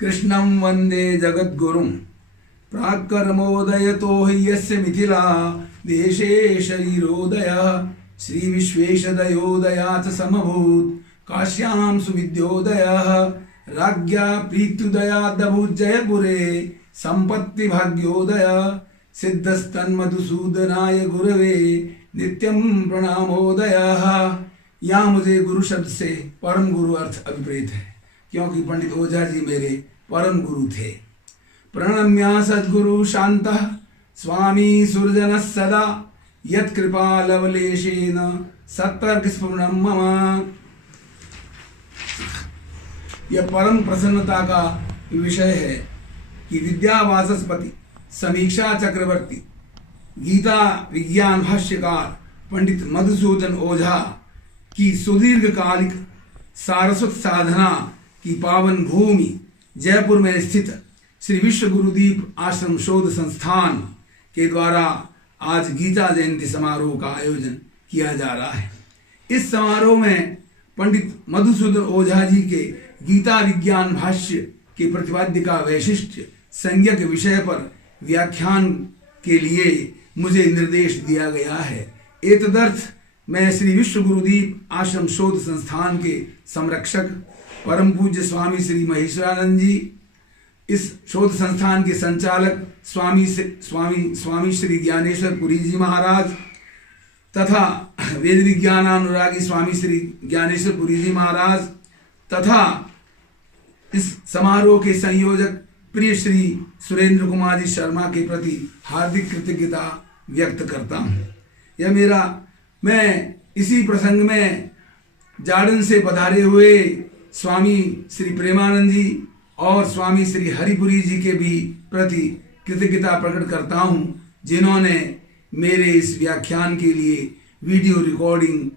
कृष्णं वंदे जगद्गुरुं प्राक्कर्मोदयतो हि यस्य मिथिला देशे शरीरोदयः श्री विश्वेशदयोदयात् समभूत् काश्यां सुविद्योदयः राज्ञा प्रीत्युदयादभूत् जयपुरे संपत्ति भाग्योदय सिद्धस्तन्मधुसूदनाय गुरवे नित्यं प्रणामोदयः। यहाँ मुझे गुरु शब्द से परम गुरु अर्थ अभिप्रेत है, क्योंकि पंडित ओझा जी मेरे परम गुरु थे। प्रणम्या सद्गुरु शांतः स्वामी सुरजनः सदा यत्कृपा लवलेशेन सत्तर्क स्फुरणं मम। यह परम प्रसन्नता का विषय है कि विद्यावाचस्पति समीक्षा चक्रवर्ती गीता विज्ञान भाष्यकार पंडित मधुसूदन ओझा की सुदीर्घकालिक सारस्वत साधना की पावन भूमि जयपुर में स्थित श्री विश्व गुरुदीप आश्रम शोध संस्थान के द्वारा आज गीता जयंती समारोह का आयोजन किया जा रहा है। इस समारोह में पंडित मधुसूदन ओझा जी के गीता विज्ञान भाष्य के प्रतिपाद्य का वैशिष्ट्य संज्ञक विषय पर व्याख्यान के लिए मुझे निर्देश दिया गया है। एतदर्थ मैं श्री विश्व गुरुदीप आश्रम शोध संस्थान के संरक्षक परम पूज्य स्वामी श्री महेश्वरानंद जी, इस शोध संस्थान के संचालक स्वामी श्री ज्ञानेश्वर पुरी जी महाराज तथा वेद विज्ञानानुरागी स्वामी श्री ज्ञानेश्वर पुरी जी महाराज तथा इस समारोह के संयोजक प्रिय श्री सुरेंद्र कुमार जी शर्मा के प्रति हार्दिक कृतज्ञता व्यक्त करता हूँ। मैं इसी प्रसंग में जार्डन से पधारे हुए स्वामी श्री प्रेमानंद जी और स्वामी श्री हरिपुरी जी के भी प्रति कृतज्ञता प्रकट करता हूँ, जिन्होंने मेरे इस व्याख्यान के लिए वीडियो रिकॉर्डिंग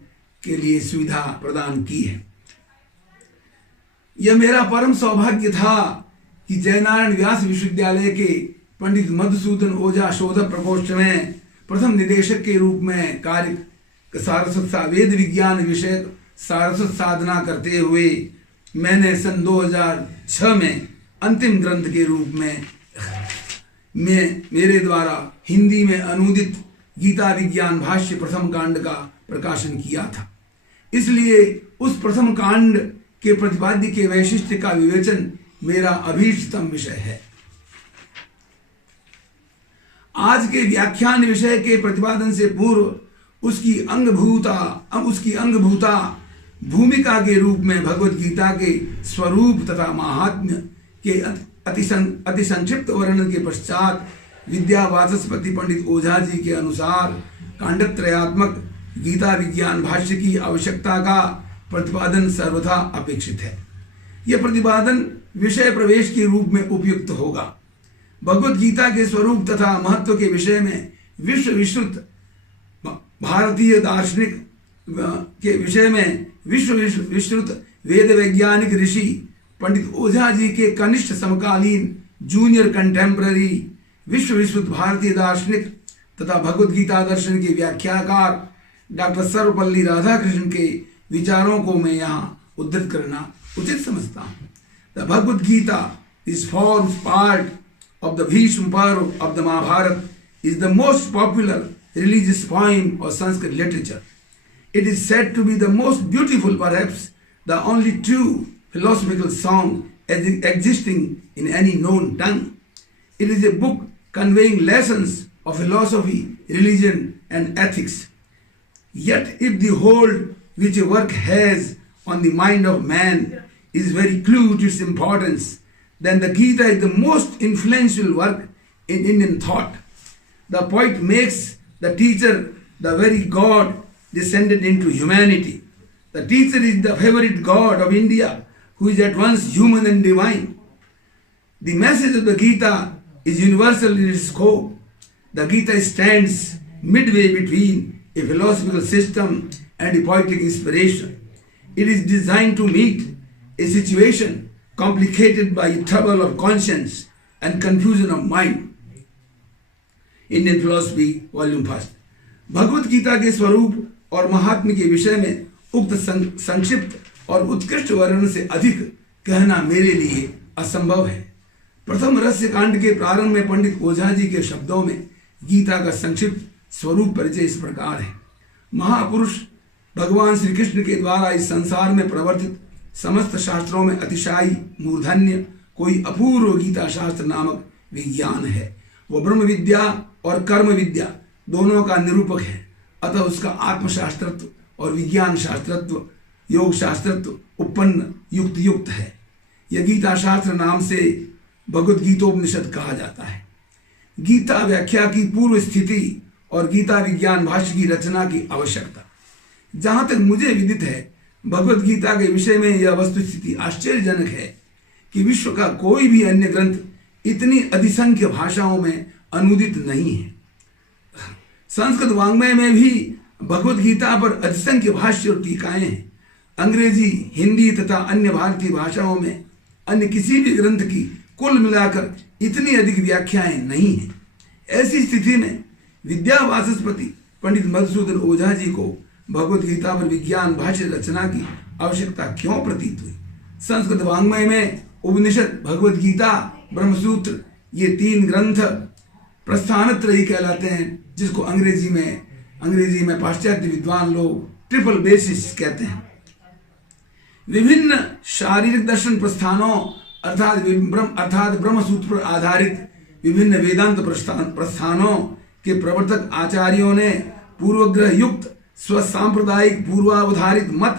के लिए सुविधा प्रदान की है। यह मेरा परम सौभाग्य था कि जयनारायण व्यास विश्वविद्यालय के पंडित मधुसूदन ओझा शोध प्रकोष्ठ में प्रथम निदेशक के रूप में कार्य सारस्वत वेद विज्ञान विषय सारस्वत साधना करते हुए मैंने सन 2006 में अंतिम ग्रंथ के रूप में मेरे द्वारा हिंदी में अनुदित गीता विज्ञान भाष्य प्रथम कांड का प्रकाशन किया था। इसलिए उस प्रथम कांड के प्रतिपाद्य के वैशिष्ट्य का विवेचन मेरा अभीष्टतम विषय है। आज के व्याख्यान विषय के प्रतिपादन से पूर्व उसकी अंगभूता भूमिका के रूप में भगवत गीता के स्वरूप तथा महात्म्य के अति संक्षिप्त वर्णन के पश्चात विद्यावाचस्पति पंडित ओझा जी के अनुसार कांडत्रयात्मक गीता विज्ञान भाष्य की आवश्यकता का प्रतिपादन सर्वथा अपेक्षित है। यह प्रतिपादन विषय प्रवेश के रूप में उपयुक्त होगा। भगवत गीता के स्वरूप तथा महत्व के विषय में विश्व विश्रुत भारतीय दार्शनिक के विषय में विश्व विश्रुत वेद वैज्ञानिक ऋषि पंडित ओझा जी के कनिष्ठ समकालीन जूनियर कंटेम्पररी विश्व विश्रुत भारतीय दार्शनिक तथा भगवत गीता दर्शन के व्याख्याकार डॉक्टर सर्वपल्ली राधाकृष्णन के विचारों को मैं यहाँ उद्धृत करना उचित समझता हूँ। The Bhagavad Gita is forms part of the Bhishma Parv of the Mahabharata is the most popular religious poem of Sanskrit literature. It is said to be the most beautiful, perhaps the only true philosophical song existing in any known tongue. It is a book conveying lessons of philosophy, religion and ethics. Yet if the hold which a work has on the mind of man is very clue to its importance, then the Gita is the most influential work in Indian thought. The poet makes the teacher the very God descended into humanity. The teacher is the favorite God of India, who is at once human and divine. The message of the Gita is universal in its scope. The Gita stands midway between a philosophical system and a poetic inspiration. It is designed to meet a situation complicated by trouble of conscience and confusion of mind. Indian Philosophy, Volume 1. Bhagavad Gita के स्वरूप और महात्म्य के विषय में उक्त संक्षिप्त और उत्कृष्ट वर्णन से अधिक कहना मेरे लिए असंभव है। प्रथम रहस्य कांड के प्रारंभ में पंडित ओझा जी के शब्दों में गीता का संक्षिप्त स्वरूप परिचय इस प्रकार है। महापुरुष भगवान श्री कृष्ण के द्वारा इस संसार में प्रवर्तित समस्त शास्त्रों में अतिशायी मूर्धन्य कोई अपूर्व गीता शास्त्र नामक विज्ञान है। वो ब्रह्म विद्या और कर्म विद्या दोनों का निरूपक है। अतः उसका आत्मशास्त्रत्व और विज्ञान शास्त्रत्व, योग शास्त्रत्व उपन्न युक्त है। यह गीता शास्त्र नाम से भगवद गीतोपनिषद कहा जाता है। गीता व्याख्या की पूर्व स्थिति और गीता विज्ञान भाष्य की रचना की आवश्यकता। जहां तक मुझे विदित है, भगवद गीता के विषय में यह वस्तु स्थिति आश्चर्यजनक है कि विश्व का कोई भी अन्य ग्रंथ इतनी अधिसंख्य भाषाओं में अनुदित नहीं है। संस्कृत वाङ्मय में भी भगवद गीता पर अधिसंख्य भाष्य और टीकाएं हैं। अंग्रेजी, हिंदी तथा अन्य भारतीय भाषाओं में अन्य किसी भी ग्रंथ की कुल मिलाकर इतनी अधिक व्याख्याएं नहीं हैं। ऐसी स्थिति में विद्या वाचस्पति पंडित मधुसूदन ओझा जी को भगवद गीता पर विज्ञान भाष्य रचना की आवश्यकता क्यों प्रतीत हुई? संस्कृत वाङ्मय में उपनिषद, भगवद गीता, ब्रह्मसूत्र ये तीन ग्रंथ प्रस्थानत्रयी कहलाते हैं, जिसको अंग्रेजी में पाश्चात्य विद्वान लोग ट्रिपल बेसिस कहते हैं। विभिन्न शारीरिक दर्शन प्रस्थानों अर्थात ब्रह्मसूत्र पर आधारित विभिन्न वेदांत प्रस्थानों के प्रवर्तक आचार्यों ने पूर्वग्रह युक्त स्वसांप्रदायिक पूर्वावधारित मत,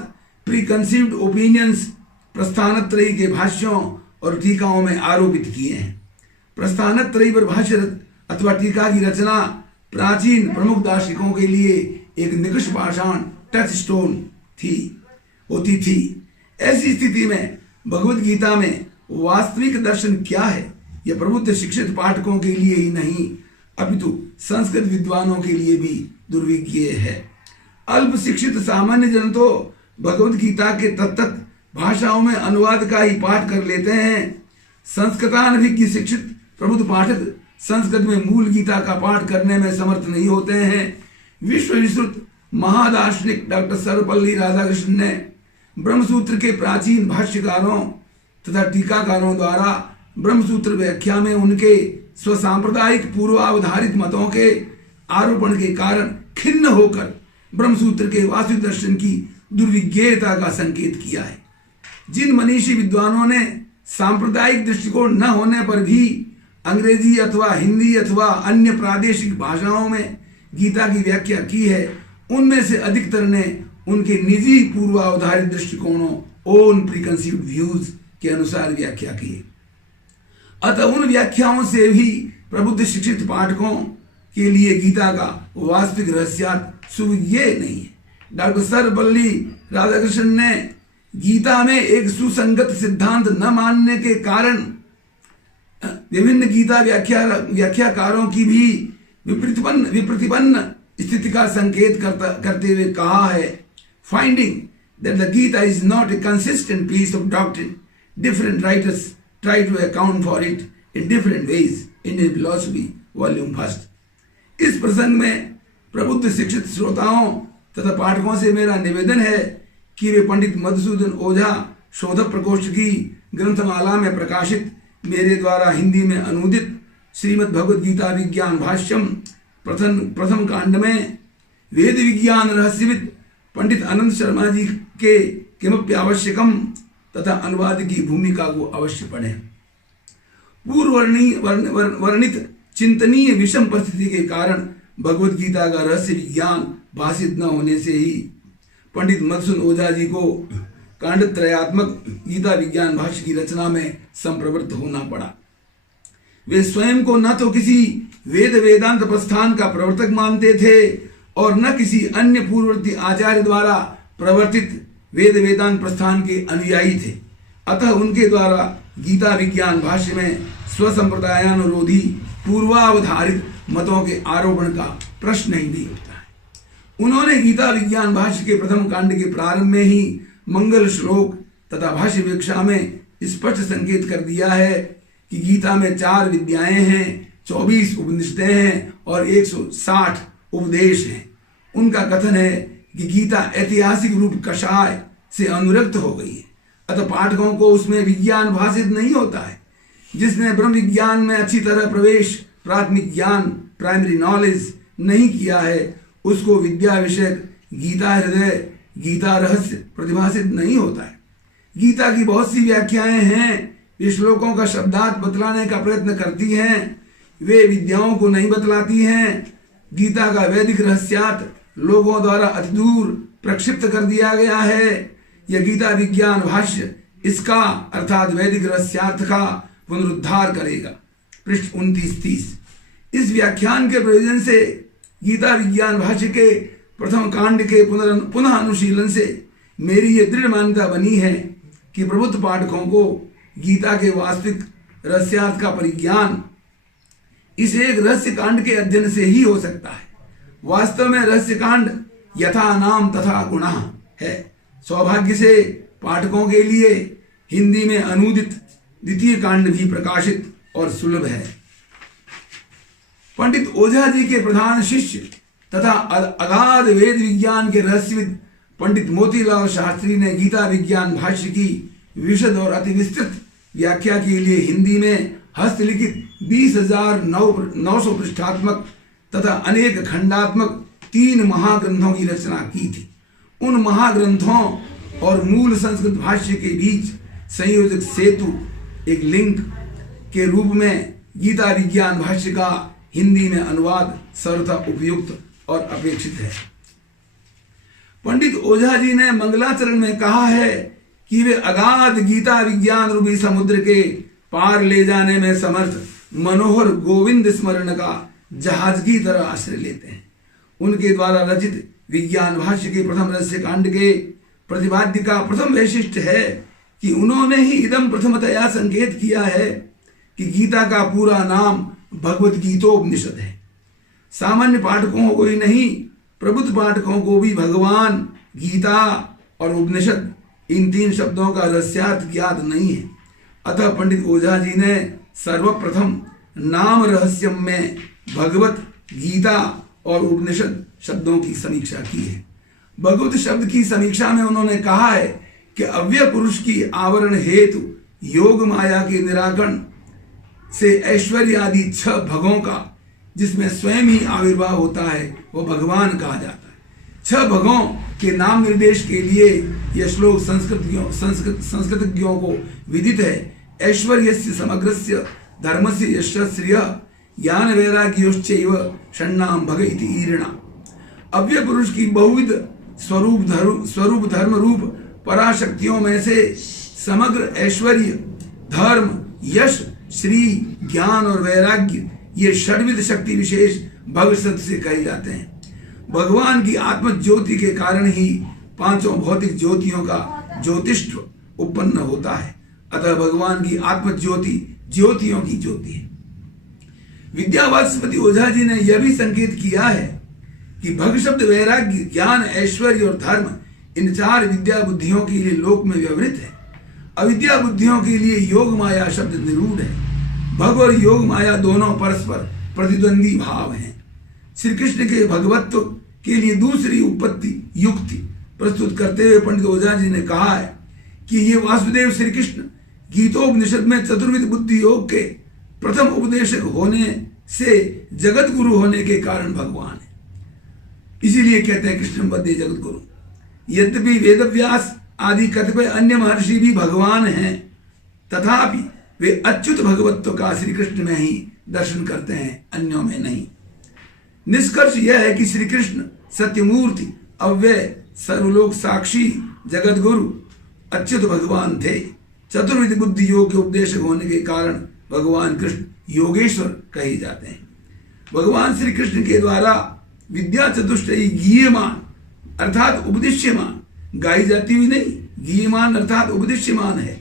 प्रीकंसीव्ड ओपिनियंस प्रस्थानत्रयी के भाष्यों और टीकाओं में आरोपित किए हैं। प्रस्थानत्रयी पर भाष्य अथवा टीका की रचना प्राचीन प्रमुख दार्शनिकों के लिए एक निकष पाषाण टच स्टोन होती थी। ऐसी स्थिति में भगवद गीता में वास्तविक दर्शन क्या है, यह प्रबुद्ध शिक्षित पाठकों के लिए ही नहीं अपितु संस्कृत विद्वानों के लिए भी दुर्विज्ञेय है। अल्प शिक्षित सामान्य जन तो भगवद गीता के तत्त भाषाओं में अनुवाद का ही पाठ कर लेते हैं। संस्कृतानभिज्ञ शिक्षित प्रबुद्ध पाठक संस्कृत में मूल गीता का पाठ करने में समर्थ नहीं होते हैं। विश्व विश्रुत महादार्शनिक डॉक्टर सर्वपल्ली राधाकृष्णन ने ब्रह्मसूत्र के प्राचीन भाष्यकारों तथा टीकाकारों द्वारा ब्रह्मसूत्र व्याख्या में उनके स्वसांप्रदायिक पूर्वावधारित मतों के आरोपण के कारण खिन्न होकर ब्रह्मसूत्र के वास्तविक दर्शन की दुर्विज्ञेयता का संकेत किया है। जिन मनीषी विद्वानों ने सांप्रदायिक दृष्टिकोण न होने पर भी अंग्रेजी अथवा हिंदी अथवा अन्य प्रादेशिक भाषाओं में गीता की व्याख्या की है, उनमें से अधिकतर ने उनके निजी पूर्वावधारित दृष्टिकोणों, ओन प्रीकंसीव्ड व्यूज के अनुसार व्याख्या की है। अतः उन व्याख्याओं से भी प्रबुद्ध शिक्षित पाठकों के लिए गीता का वास्तविक रहस्यार्थ सुविज्ञेय नहीं है। डॉक्टर सर्वपल्ली राधाकृष्णन ने गीता में एक सुसंगत सिद्धांत न मानने के कारण विभिन्न गीता व्याख्याकारों की भी विप्रतिपन्न स्थिति का संकेत करते हुए कहा है, finding that the Gita is not a consistent piece of doctrine, different writers try to account for it in different ways in his philosophy volume 1। इस प्रसंग में प्रबुद्ध शिक्षित श्रोताओं तथा पाठकों से मेरा निवेदन है कि वे पंडित मधुसूदन ओझा शोधक प्रकोष्ठ की ग्रंथमाला में प्रकाशित मेरे द्वारा हिंदी में अनुदित श्रीमद् भगवद गीता विज्ञान भाष्यम प्रथम कांड में वेद विज्ञान रहस्यविद पंडित अनंत शर्मा जी के किमप्यावश्यकम तथा अनुवाद की भूमिका को अवश्य पढ़ें। पूर्व वर्णित चिंतनीय विषम परिस्थिति के कारण भगवद गीता का रहस्य विज्ञान भाषित न होने से ही पंडित मधुसूदन ओझा जी को कांडत्रयात्मक गीता विज्ञान भाष्य की रचना में संप्रवृत्त होना पड़ा। वे स्वयं को न तो किसी वेद वेदांत प्रस्थान का प्रवर्तक मानते थे और न किसी अन्य पूर्ववर्ती आचार्य द्वारा प्रवर्तित वेद वेदांत प्रस्थान के अनुयायी थे। अतः उनके द्वारा गीता विज्ञान भाष्य में स्वसंप्रदायानुरोधी पूर्वावधारित मतों के आरोपण का प्रश्न ही नहीं उठता है। उन्होंने गीता विज्ञान भाष्य के प्रथम कांड के प्रारंभ में ही मंगल श्लोक तथा भाष्य व्याख्या में स्पष्ट संकेत कर दिया है कि गीता में 4 विद्याएं हैं, 24 उपनिषदें हैं और 160 उपदेश हैं। उनका कथन है कि गीता ऐतिहासिक रूप कषाय से अनुरक्त हो गई है, अतः पाठकों को उसमें विज्ञान भाषित नहीं होता है। जिसने ब्रह्म विज्ञान में अच्छी तरह प्रवेश, प्राथमिक ज्ञान, प्राइमरी नॉलेज नहीं किया है, उसको विद्या विषयक गीता हृदय, गीता रहस्य प्रतिभाषित नहीं होता है। गीता की बहुत सी व्याख्याएं हैं, वे श्लोकों का शब्दार्थ बतलाने का प्रयत्न करती हैं, वे विद्याओं को नहीं बतलाती हैं। गीता का वैदिक रहस्यार्थ लोगों द्वारा अति दूर प्रक्षिप्त कर दिया गया है। यह गीता विज्ञान भाष्य इसका अर्थात वैदिक रहस्यार्थ का पुनरुद्धार करेगा। पृष्ठ 29-30। इस व्याख्यान के प्रयोजन से गीता विज्ञान भाष्य के प्रथम कांड के पुनः अनुशीलन से मेरी ये दृढ़ मान्यता बनी है कि प्रबुद्ध पाठकों को गीता के वास्तविक रहस्यार्थ का परिज्ञान इस एक रहस्य कांड के अध्ययन से ही हो सकता है। वास्तव में रहस्य कांड यथा नाम तथा गुणः है। सौभाग्य से पाठकों के लिए हिंदी में अनुदित द्वितीय कांड भी प्रकाशित और सुलभ है। पंडित ओझा जी के प्रधान शिष्य तथा अगाध वेद विज्ञान के रहस्यविद पंडित मोतीलाल शास्त्री ने गीता विज्ञान भाष्य की विशद और अति विस्तृत व्याख्या के लिए हिंदी में हस्तलिखित 20,900 पृष्ठात्मक तथा अनेक खंडात्मक 3 महाग्रंथों की रचना की थी। उन महाग्रंथों और मूल संस्कृत भाष्य के बीच संयोजक सेतु, एक लिंक के रूप में गीता विज्ञान भाष्य का हिंदी में अनुवाद सर्वथा उपयुक्त और अपेक्षित है। पंडित ओझा जी ने मंगलाचरण में कहा है कि वे अगाध गीता विज्ञान रूपी समुद्र के पार ले जाने में समर्थ मनोहर गोविंद स्मरण का जहाज की तरह आश्रय लेते हैं। उनके द्वारा रचित विज्ञान भाष्य के प्रथम रहस्य कांड के प्रतिपाद्य का प्रथम वैशिष्ट्य है कि उन्होंने ही इदम प्रथमतया संकेत किया है कि गीता का पूरा नाम भगवत गीतोपनिषद है। सामान्य पाठकों को ही नहीं, प्रबुद्ध पाठकों को भी भगवान, गीता और उपनिषद इन 3 शब्दों का रहस्यार्थ ज्ञात नहीं है। अतः पंडित ओझा जी ने सर्वप्रथम नाम रहस्यम में भगवत, गीता और उपनिषद शब्दों की समीक्षा की है। भगवत शब्द की समीक्षा में उन्होंने कहा है कि अव्यय पुरुष की आवरण हेतु योग माया के निराकरण से ऐश्वर्य आदि 6 भगों का, जिसमें स्वयं ही आविर्भाव होता है, वो भगवान कहा जाता है। 6 भगों के नाम निर्देश के लिए यह श्लोक संस्कृतज्ञों को विदित है। ऐश्वर्यस्य समग्रस्य धर्मस्य यस्य श्रियः ज्ञान वैराग्योश्चैव षण्णाम भग इति ईरिणा। अव्यय पुरुष की बहुविध स्वरूप धर्म रूप पराशक्तियों में से समग्र ऐश्वर्य, धर्म, यश, श्री, ज्ञान और वैराग्य ये षड्विध शक्ति विशेष भग शब्द से कहे जाते हैं। भगवान की आत्म ज्योति के कारण ही 5 भौतिक ज्योतियों का ज्योतिष्व उत्पन्न होता है। अतः भगवान की आत्म ज्योति ज्योतियों की ज्योति है। विद्यावाचस्पति ओझा जी ने यह भी संकेत किया है कि भग शब्द वैराग्य, ज्ञान, ऐश्वर्य और धर्म इन 4 विद्या बुद्धियों के लिए लोक में व्यवहृत है। अविद्या बुद्धियों के लिए योग माया शब्द निरूढ़ है। भग और योग माया दोनों परस्पर प्रतिद्वंदी भाव हैं। श्री कृष्ण के भगवत्व के लिए दूसरी उत्पत्ति युक्ति प्रस्तुत करते हुए पंडित ओझा जी ने कहा है कि ये वासुदेव श्री कृष्ण गीतोपनिषद में चतुर्विध बुद्धि योग के प्रथम उपदेशक होने से जगत गुरु होने के कारण भगवान है। इसीलिए कहते हैं कृष्ण वंदे जगत गुरु। यद्यपि वेदव्यास आदि कतिपय अन्य महर्षि भी भगवान हैं, तथापि वे अच्युत भगवत्व का श्री कृष्ण में ही दर्शन करते हैं, अन्यों में नहीं। निष्कर्ष यह है कि श्री कृष्ण सत्यमूर्ति, अव्यय, सर्वलोक साक्षी, जगत गुरु, अच्युत भगवान थे। चतुर्विध बुद्धि योग के उपदेशक होने के कारण भगवान कृष्ण योगेश्वर कहे जाते हैं। भगवान श्री कृष्ण के द्वारा विद्या चतुष्टयी गीयमान अर्थात उपदिश्यमान गाई जाती हुई नहीं, गीयमान अर्थात उपदिश्यमान है।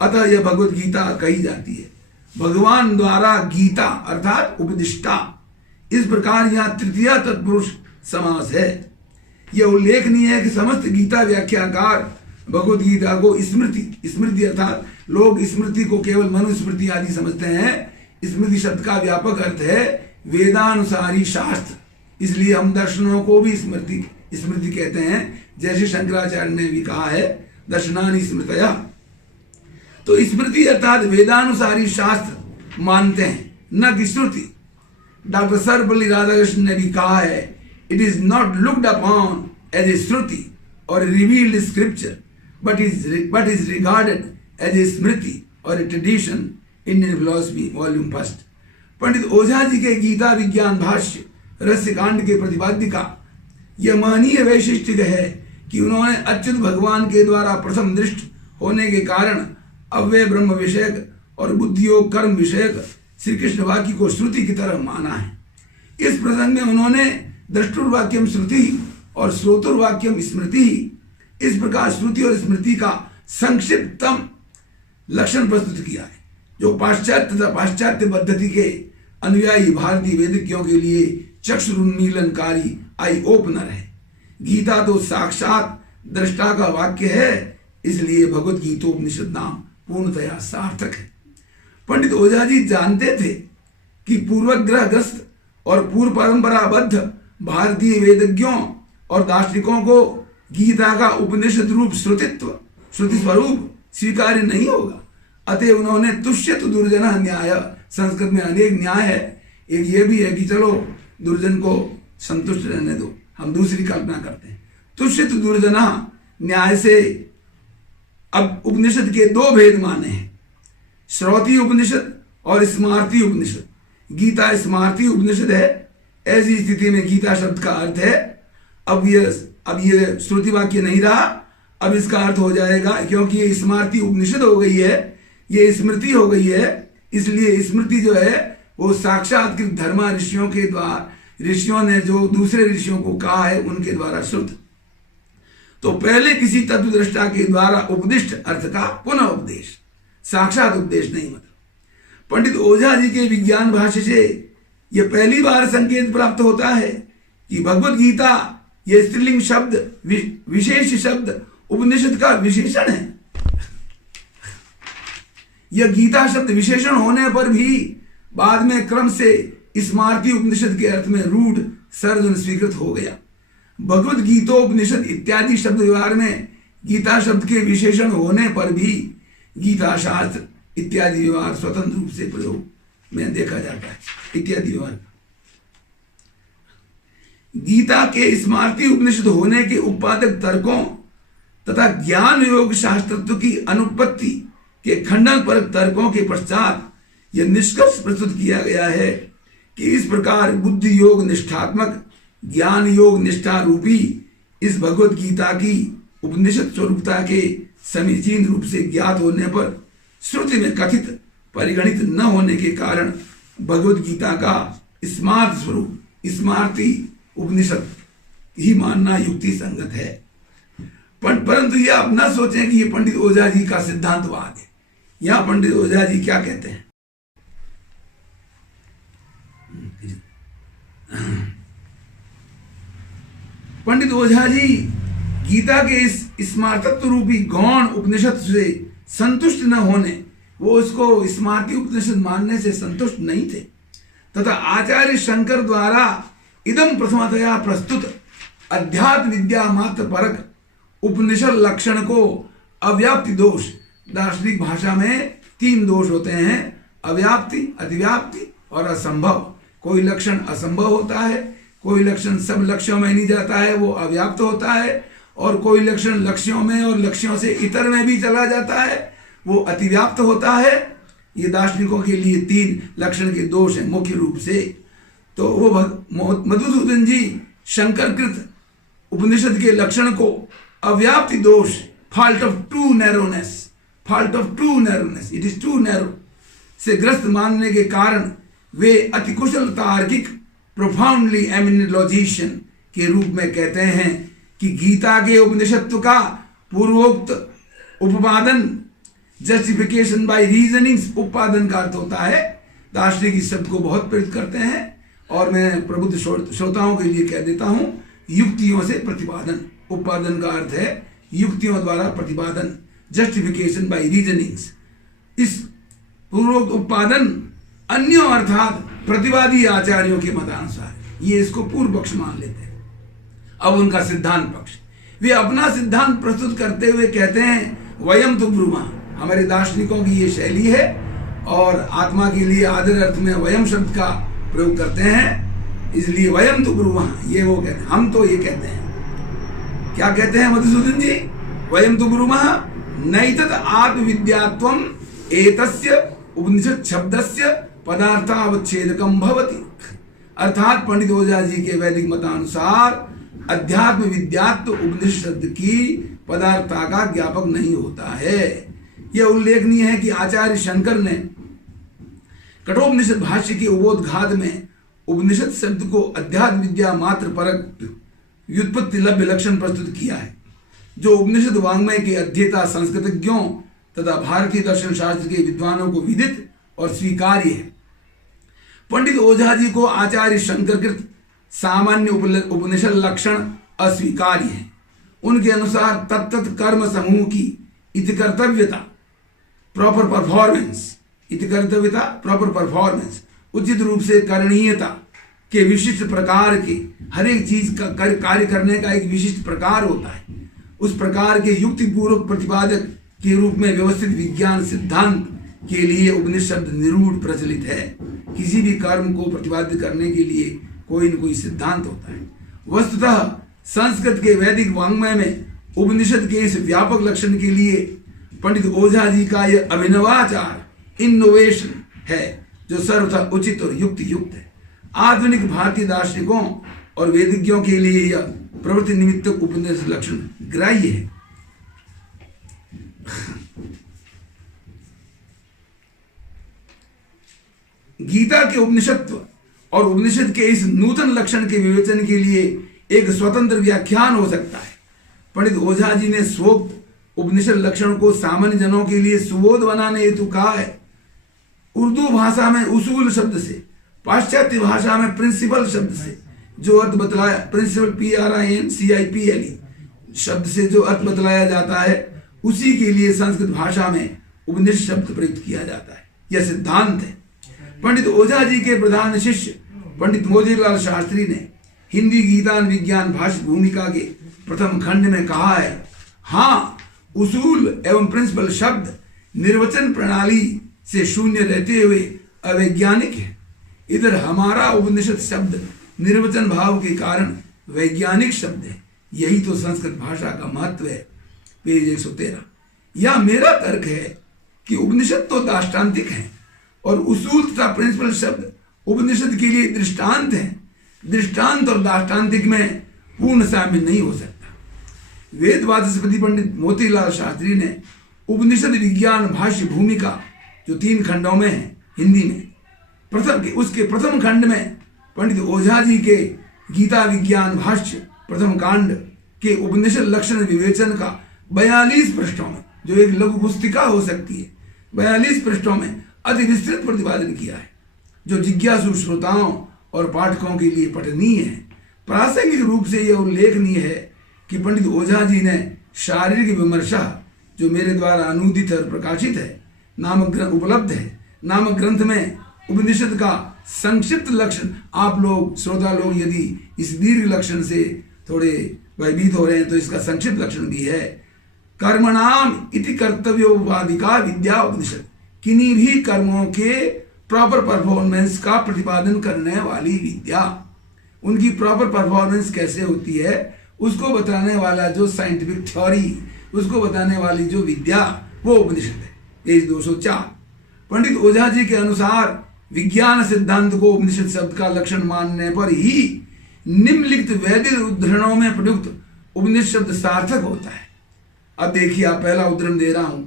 अतः यह भगवत गीता कही जाती है। भगवान द्वारा गीता अर्थात उपदिष्टा। इस प्रकार यहाँ तृतीया तत्पुरुष समास है। यह उल्लेखनीय है कि समस्त गीता व्याख्याकार भगवत गीता को स्मृति अर्थात लोग स्मृति को केवल मनुस्मृति आदि समझते हैं। स्मृति शब्द का व्यापक अर्थ है वेदानुसारी शास्त्र। इसलिए हम दर्शनों को भी स्मृति कहते हैं। जैसे शंकराचार्य ने भी कहा है दर्शनानि स्मृतया। तो स्मृति अर्थात वेदानुसारी शास्त्र मानते हैं, न कि श्रुति। डॉक्टर सर्वपल्ली राधाकृष्णन ने भी कहा है it is not looked upon as a shruti or revealed scripture but is regarded as a smriti or a tradition, Indian philosophy volume 1। Pandit Ojha ji के गीता विज्ञान भाष्य रहस्य कांड के प्रतिपाद्य का यह महनीय वैशिष्ट्य है कि उन्होंने अच्युत भगवान के द्वारा प्रथम दृष्ट होने के कारण अव्यय ब्रह्म विषयक और बुद्धियोग कर्म विषयक श्री कृष्ण वाक्य को श्रुति की तरह माना है। इस प्रसंग में उन्होंने दृष्टुर्वाक्यम श्रुति और श्रोतुर्वाक्यम स्मृति, इस प्रकार श्रुति और स्मृति का संक्षिप्तम लक्षण प्रस्तुत किया है, जो पाश्चात्य तथा पाश्चात्य पद्धति के अनुयायी भारतीय वेदिज्ञों के लिए चक्षुरुन्मीलनकारी आई ओपनर है। गीता तो साक्षात दृष्टा का वाक्य है, इसलिए भगवत गीतोपनिषद नाम पूर्णतया सार्थक है। पंडित ओझा जी जानते थे कि पूर्वग्रहग्रस्त और पूर्व परंपराबद्ध भारतीय वेदज्ञों और दार्शनिकों को गीता का उपनिषद रूप श्रुति स्वरूप स्वीकार्य नहीं होगा। अतः उन्होंने तुष्यतु दुर्जन न्याय, संस्कृत में अनेक न्याय है, एक ये भी है कि चलो दुर्जन को संतुष्ट रहने दो, हम दूसरी कल्पना करते हैं। तुष्यतु दुर्जन न्याय से अब उपनिषद के दो भेद माने हैं, श्रौती उपनिषद और स्मार्ती उपनिषद। गीता स्मार्ती उपनिषद है, ऐसी स्थिति में गीता शब्द का अर्थ है अब ये श्रुति वाक्य नहीं रहा, अब इसका अर्थ हो जाएगा, क्योंकि ये स्मार्ती उपनिषद हो गई है, ये स्मृति हो गई है, इसलिए स्मृति जो है वो साक्षात्कृत धर्मा ऋषियों के द्वारा, ऋषियों ने जो दूसरे ऋषियों को कहा है उनके द्वारा शुद्ध। तो पहले किसी तत्वदृष्टा के द्वारा उपदिष्ट अर्थ का पुनः उपदेश, साक्षात उपदेश नहीं। मतलब पंडित ओझा जी के विज्ञान भाष्य से यह पहली बार संकेत प्राप्त होता है कि भगवत गीता यह स्त्रीलिंग शब्द, विशेष शब्द उपनिषद का विशेषण है। यह गीता शब्द विशेषण होने पर भी बाद में क्रम से स्मार्ती उपनिषद के अर्थ में रूढ़ सर्वजन स्वीकृत हो गया। भगवत गीतोपनिषद इत्यादि शब्द व्यवहार में गीता शब्द के विशेषण होने पर भी गीता शास्त्र इत्यादि व्यवहार स्वतंत्र रूप से प्रयोग में देखा जाता है। इत्यादि व्यवहार गीता के स्मार्ती उपनिषद होने के उत्पादक तर्कों तथा ज्ञान योग शास्त्रत्व की अनुपत्ति के खंडन पर तर्कों के पश्चात यह निष्कर्ष प्रस्तुत किया गया है कि इस प्रकार बुद्धि योग निष्ठात्मक ज्ञान योग निष्ठा रूपी इस भगवत गीता की उपनिषद स्वरूपता के समीचीन रूप से ज्ञात होने पर श्रुति में कथित परिगणित न होने के कारण भगवत गीता का स्मार्त स्वरूप स्मार्ती उपनिषद ही मानना युक्ति संगत है। परंतु यह आप न सोचें कि यह पंडित ओझा जी का सिद्धांतवाद है। यहां पंडित ओझा जी क्या कहते हैं, पंडित ओझा जी गीता के इस स्मार्तत्व रूपी गौण उपनिषद से संतुष्ट न होने, वो उसको स्मार्ती उपनिषद मानने से संतुष्ट नहीं थे तथा आचार्य शंकर द्वारा इदम प्रथमतया प्रस्तुत अध्यात्म विद्या मात्र परक उपनिषद लक्षण को अव्याप्ति दोष, दार्शनिक भाषा में 3 दोष होते हैं, अव्याप्ति, अतिव्याप्ति और असंभव। कोई लक्षण असंभव होता है, कोई लक्षण सब लक्ष्यों में नहीं जाता है, वो अव्याप्त होता है, और कोई लक्षण लक्ष्यों में और लक्ष्यों से इतर में भी चला जाता है, वो अतिव्याप्त होता है। ये दार्शनिकों के लिए 3 लक्षण के दोष हैं मुख्य रूप से। तो वो मधुसूदन जी शंकरकृत उपनिषद के लक्षण को अव्याप्ति दोष, fault of too narrowness, it is too narrow से ग्रस्त मानने के कारण वे अतिकुशल तार्किक प्रोफाउंडली एमिनेंट लॉजिशियन के रूप में कहते हैं कि गीता के उपनिषत्व का पूर्वोक्त उपादन जस्टिफिकेशन बाय रीजनिंग्स, उपादन का अर्थ होता है, दार्शनिक इस शब्द को बहुत प्रेरित करते हैं और मैं प्रबुद्ध श्रोताओं के लिए कह देता हूं, युक्तियों से प्रतिपादन। उपादन का अर्थ है युक्तियों द्वारा प्रतिपादन, जस्टिफिकेशन बाय रीजनिंग्स। इस पूर्वोक्त उपादन अन्यों अर्थात प्रतिवादी आचार्यों के मतानुसार ये इसको पूर्व पक्ष मान लेते हैं। अब उनका सिद्धांत पक्ष, वे अपना सिद्धांत प्रस्तुत करते हुए कहते हैं वयम तु ब्रूमा। हमारे दार्शनिकों की ये शैली है और आत्मा के लिए आदर अर्थ में वयम शब्द का प्रयोग करते हैं, इसलिए वयम तु ब्रूमा, ये वो कहते हैं, हम तो ये कहते हैं। क्या कहते हैं मधुसूदन जी? वयम तु ब्रूमा नैतत् आत्मविद्यात्वम एतस्य उपनिषद शब्दस्य पदार्थावच्छेदकम भवति। अर्थात पंडित ओझा जी के वैदिक मतानुसार अध्यात्म विद्यात्व उपनिषद शब्द की पदार्थता का ज्ञापक नहीं होता है। यह उल्लेखनीय है कि आचार्य शंकर ने कठोपनिषद भाष्य के उपोद्घात में उपनिषद शब्द को अध्यात्म विद्या मात्र परक व्युत्पत्ति लभ्य लक्षण प्रस्तुत किया है, जो उपनिषद वाङ्मय के अध्येता संस्कृतज्ञों तथा भारतीय दर्शन शास्त्र के विद्वानों को विदित और स्वीकार्य है। पंडित ओझा जी को आचार्य शंकर कृत सामान्य उपनिषद लक्षण अस्वीकार्य है। उनके अनुसार तत्त कर्म समूह की इतिकर्तव्यता प्रॉपर परफॉर्मेंस उचित रूप से करणीयता के विशिष्ट प्रकार के हर एक चीज का कार्य करने का एक विशिष्ट प्रकार होता है। उस प्रकार के युक्ति पूर्वक प्रतिपादक के रूप में व्यवस्थित विज्ञान सिद्धांत के लिए उपनिषद निरूढ़ प्रचलित है। किसी भी कर्म को प्रतिपादित करने के लिए कोई न कोई सिद्धांत होता है। वस्तुतः संस्कृत के वैदिक वाङ्मय में उपनिषद के इस व्यापक लक्षण के लिए पंडित ओझा जी का यह अभिनवाचार इनोवेशन है, जो सर्वथा उचित और युक्त है। आधुनिक भारतीय दार्शनिकों और वेदिज्ञों के लिए यह प्रवृत्ति निमित्तक उपनिषद लक्षण ग्राह्य है। गीता के उपनिषत्व और उपनिषद के इस नूतन लक्षण के विवेचन के लिए एक स्वतंत्र व्याख्यान हो सकता है। पंडित ओझा जी ने स्वोक्त उपनिषद लक्षण को सामान्य जनों के लिए सुबोध बनाने हेतु कहा है। उर्दू भाषा में उसूल शब्द से, पाश्चात्य भाषा में प्रिंसिपल शब्द से जो अर्थ बतलाया, प्रिंसिपल PRINCIPLE शब्द से जो अर्थ बतलाया जाता है, उसी के लिए संस्कृत भाषा में उपनिषद शब्द प्रयुक्त किया जाता है। यह सिद्धांत है। पंडित ओझा जी के प्रधान शिष्य पंडित मोतीलाल शास्त्री ने हिंदी गीता विज्ञान भाष्य भूमिका के प्रथम खंड में कहा है, हाँ, उसूल एवं प्रिंसिपल शब्द निर्वचन प्रणाली से शून्य रहते हुए अवैज्ञानिक है। इधर हमारा उपनिषद शब्द निर्वचन भाव के कारण वैज्ञानिक शब्द है। यही तो संस्कृत भाषा का महत्व है। पेज 113। यह मेरा तर्क है कि उपनिषद तो दाष्टान्तिक है और उसूल तथा प्रिंसिपल शब्द उपनिषद के लिए दृष्टांत है। दृष्टांत और दाष्टान्तिक में पूर्ण साम्य नहीं हो सकता। वेद वाचस्पति पंडित मोतीलाल शास्त्री ने उपनिषद विज्ञान भाष्य भूमिका, जो 3 खंडों में है हिंदी में, उसके प्रथम खंड में पंडित ओझा जी के गीता विज्ञान भाष्य प्रथम कांड के उपनिषद लक्षण विवेचन का 42 पृष्ठों में, जो एक लघु पुस्तिका हो सकती है, 42 पृष्ठों में अति विस्तृत प्रतिपादन किया है, जो जिज्ञासु श्रोताओं और पाठकों के लिए पठनीय है। प्रासंगिक रूप से यह उल्लेखनीय है कि पंडित ओझा जी ने शारीरिक विमर्शा, जो मेरे द्वारा अनुदित और प्रकाशित है, उपलब्ध है नामक ग्रंथ में उपनिषद का संक्षिप्त लक्षण, आप लोग श्रोता लोग यदि इस दीर्घ लक्षण से थोड़े भयभीत हो रहे हैं तो इसका संक्षिप्त लक्षण भी है। कर्मणाम इति कर्तव्योपाधिका विद्या उपनिषद, किन्हीं भी कर्मों के प्रॉपर परफॉर्मेंस का प्रतिपादन करने वाली विद्या। उनकी प्रॉपर परफॉर्मेंस कैसे होती है उसको बताने वाला जो साइंटिफिक थ्योरी, उसको बताने वाली जो विद्या, वो उपनिषद है। पेज 204। पंडित ओझा जी के अनुसार विज्ञान सिद्धांत को उपनिषद शब्द का लक्षण मानने पर ही निम्नलिखित वैदिक उद्धरणों में प्रयुक्त उपनिषद शब्द सार्थक होता है। अब देखिए, आप पहला उद्धरण दे रहा हूं,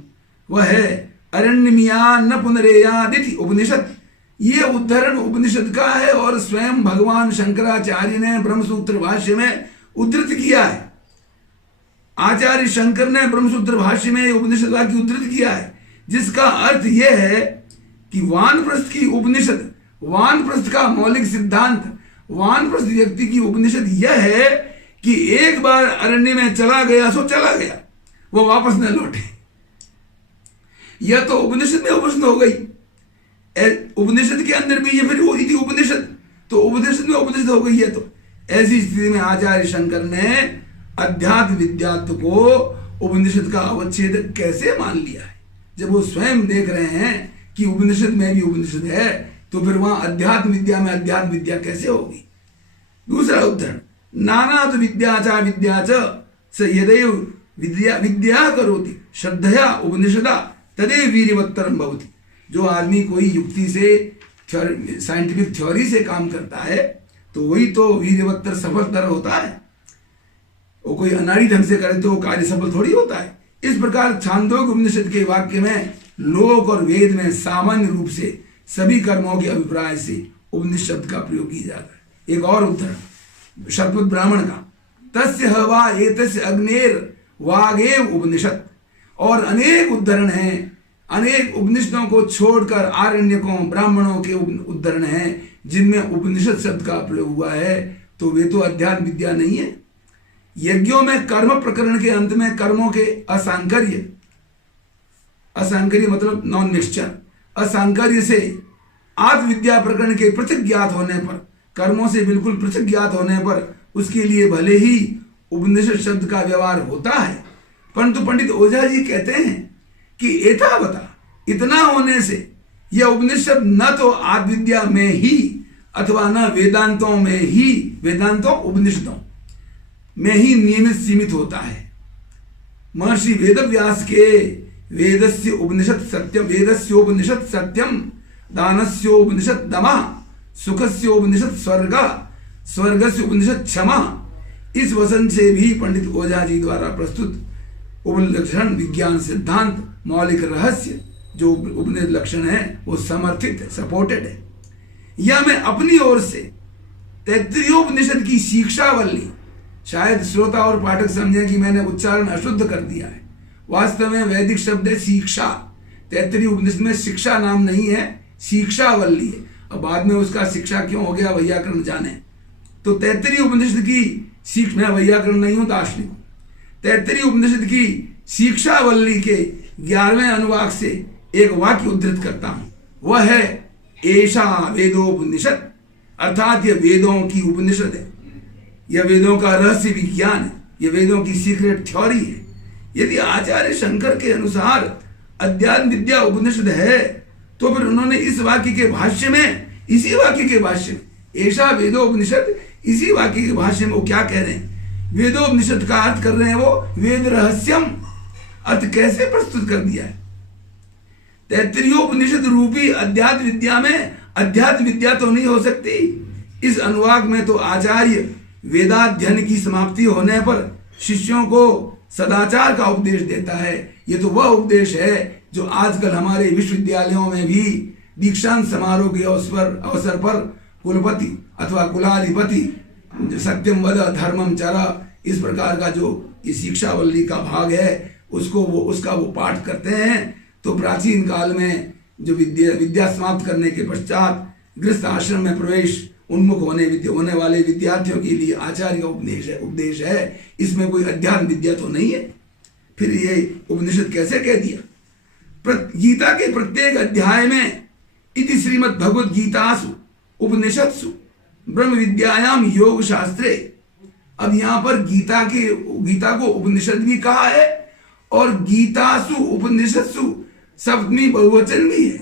वह है अरण्यमिया न पुनरेयादिति उपनिषद। ये उद्धरण उपनिषद का है और स्वयं भगवान शंकराचार्य ने ब्रह्मसूत्र भाष्य में उद्धृत किया है। आचार्य शंकर ने ब्रह्मसूत्र भाष्य में उपनिषद वाक्य उद्धृत किया है, जिसका अर्थ यह है कि वानप्रस्थ की उपनिषद, वानप्रस्थ का मौलिक सिद्धांत, वानप्रस्थ व्यक्ति की उपनिषद यह है कि एक बार अरण्य में चला गया सो चला गया, वो वापस न लौटे। यह तो उपनिषद में उपनिषद हो गई, उपनिषद के अंदर भी ये फिर वो थी उपनिषद, तो उपनिषद में उपनिषद हो गई है। तो ऐसी स्थिति में आचार्य शंकर ने अध्यात्म विद्यात्व को उपनिषद का अवच्छेद कैसे मान लिया है? जब वो स्वयं देख रहे हैं कि उपनिषद में भी उपनिषद है, तो फिर वहां अध्यात्म विद्या में अध्यात्म विद्या कैसे होगी? दूसरा उदाहरण, नानात विद्याचा विद्याच स यदैव विद्या विद्या करोति श्रद्धया उपनिषदा तदेव वीर्यवत्तरम भवति। जो आदमी कोई युक्ति से साइंटिफिक थ्योरी से काम करता है तो वही तो वीर्यवत्तर सफलतर होता है। वो कोई अनाड़ी ढंग से करे तो वो कार्य सफल थोड़ी होता है। इस प्रकार छांदोग्य उपनिषद के वाक्य में लोक और वेद में सामान्य रूप से सभी कर्मों के अभिप्राय से उपनिषद शब्द का प्रयोग किया जाता है। एक और उदाहरण शतपथ ब्राह्मण का, तस्य हवा एतस्य अग्नेर वागेव उपनिषद। और अनेक उदाहरण हैं, अनेक उपनिषदों को छोड़कर आरण्यकों ब्राह्मणों के उदाहरण हैं जिनमें उपनिषद शब्द का प्रयोग हुआ है, तो वे तो अध्यात्म विद्या नहीं है। यज्ञों में कर्म प्रकरण के अंत में कर्मों के असांकर्य, असांकर्य मतलब नॉन मिक्सचर, असांकर्य से आत्मविद्या प्रकरण के पृथक ज्ञात होने पर, कर्मों से बिल्कुल पृथक ज्ञात होने पर उसके लिए भले ही उपनिषद शब्द का व्यवहार होता है, परंतु पंडित ओझा जी कहते हैं कि एतावता इतना होने से यह उपनिषद न तो आत्मविद्या में ही अथवा न वेदांतों में ही, वेदांतों उपनिषदों में ही नियमित सीमित होता है। महर्षि वेदव्यास के वेदस्य उपनिषद सत्यम, वेदस्योपनिषद सत्यम, दानस्योपनिषद दमः, सुखस्योपनिषद स्वर्ग, स्वर्गस्य उपनिषद क्षमा, इस वचन से भी पंडित ओझा जी द्वारा प्रस्तुत उपलक्षण विज्ञान सिद्धांत मौलिक रहस्य जो उपनिषद लक्षण है वो समर्थित है, सपोर्टेड है। यह मैं अपनी ओर से तैत्तिरीयोपनिषद की शिक्षावल्ली, शायद श्रोता और पाठक समझे कि मैंने उच्चारण अशुद्ध कर दिया है, वास्तव में वैदिक शब्द है शिक्षा। तैत्तिरीय उपनिषद में शिक्षा नाम नहीं है, शिक्षावल्ली है। अब बाद में उसका शिक्षा क्यों हो गया वैयाकरण जाने। तो तैत्तिरीय उपनिषद की शिक्षा, मैं वैयाकरण नहीं हूं दार्शनिक हूं। तैत्तिरीय उपनिषद की शिक्षावल्ली के 11वें अनुवाक से एक वाक्य उद्धृत करता हूं, वह है एषा वेदोपनिषद, अर्थात यह वेदों की उपनिषद है, यह वेदों का रहस्य विज्ञान है, यह वेदों की सीक्रेट थ्योरी है। यदि आचार्य शंकर के अनुसार अध्यात्म विद्या उपनिषद है तो फिर उन्होंने इस वाक्य के भाष्य में, इसी वाक्य के भाष्य में एषा वेदोपनिषद, इसी वाक्य के भाष्य में वो क्या कह रहे हैं? वेदोपनिषद का अर्थ कर रहे हैं वो वेद रहस्यम, अर्थ कैसे प्रस्तुत कर दिया है। तैत्तिरीयोपनिषद रूपी अध्यात्म विद्या में अध्यात्म विद्या तो नहीं हो सकती। इस अनुवाक में तो आचार्य वेदाध्ययन की समाप्ति होने पर शिष्यों को सदाचार का उपदेश देता है। ये तो वह उपदेश है जो आजकल हमारे विश्वविद्यालयों में भी दीक्षांत समारोह के अवसर पर कुलपति अथवा कुलाधिपति सत्यम वद धर्मम चर, इस प्रकार का जो ये शिक्षावल्ली का भाग है उसका वो पाठ करते हैं। तो प्राचीन काल में जो विद्या समाप्त करने के पश्चात गृहस्थ आश्रम में प्रवेश उन्मुख होने वाले विद्यार्थियों के लिए आचार्य का उपदेश है। इसमें कोई अध्यात्म विद्या तो नहीं है। फिर ये उपनिषद कैसे कह दिया? गीता के प्रत्येक अध्याय में इति श्रीमद् भगवद गीतासु उपनिषत्सु ब्रह्म विद्यायाम योग शास्त्रे। अब यहाँ पर गीता को उपनिषद भी कहा है और गीतासु उपनिषत्सु सप्तमी बहुवचन भी है,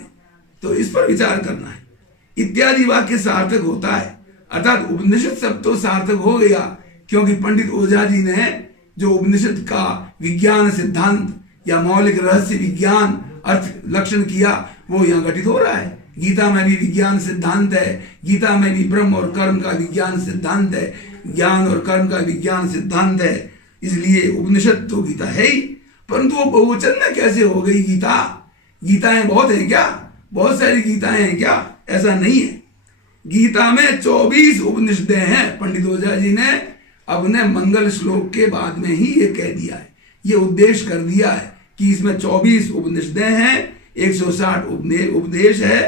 तो इस पर विचार करना है। इत्यादि वाक्य सार्थक होता है, अर्थात उपनिषद शब्द तो सार्थक हो गया क्योंकि पंडित ओझा जी ने जो उपनिषद का विज्ञान सिद्धांत या मौलिक रहस्य विज्ञान अर्थ लक्षण किया वो यहाँ घटित हो रहा है। गीता में भी विज्ञान सिद्धांत है, गीता में भी ब्रह्म और कर्म का विज्ञान सिद्धांत है, ज्ञान और कर्म का विज्ञान सिद्धांत है। इसलिए उपनिषद तो गीता है ही, परंतु वो बहुवचन में कैसे हो गई गीता? गीताएं बहुत हैं क्या? बहुत सारी गीताएं हैं क्या? ऐसा नहीं है। गीता में 24 उपनिषदें हैं। पंडित ओझा जी ने अपने मंगल श्लोक के बाद में ही ये कह दिया है, ये उद्देश्य कर दिया है कि इसमें 24 उपनिषदें हैं, 160 उपदेश है।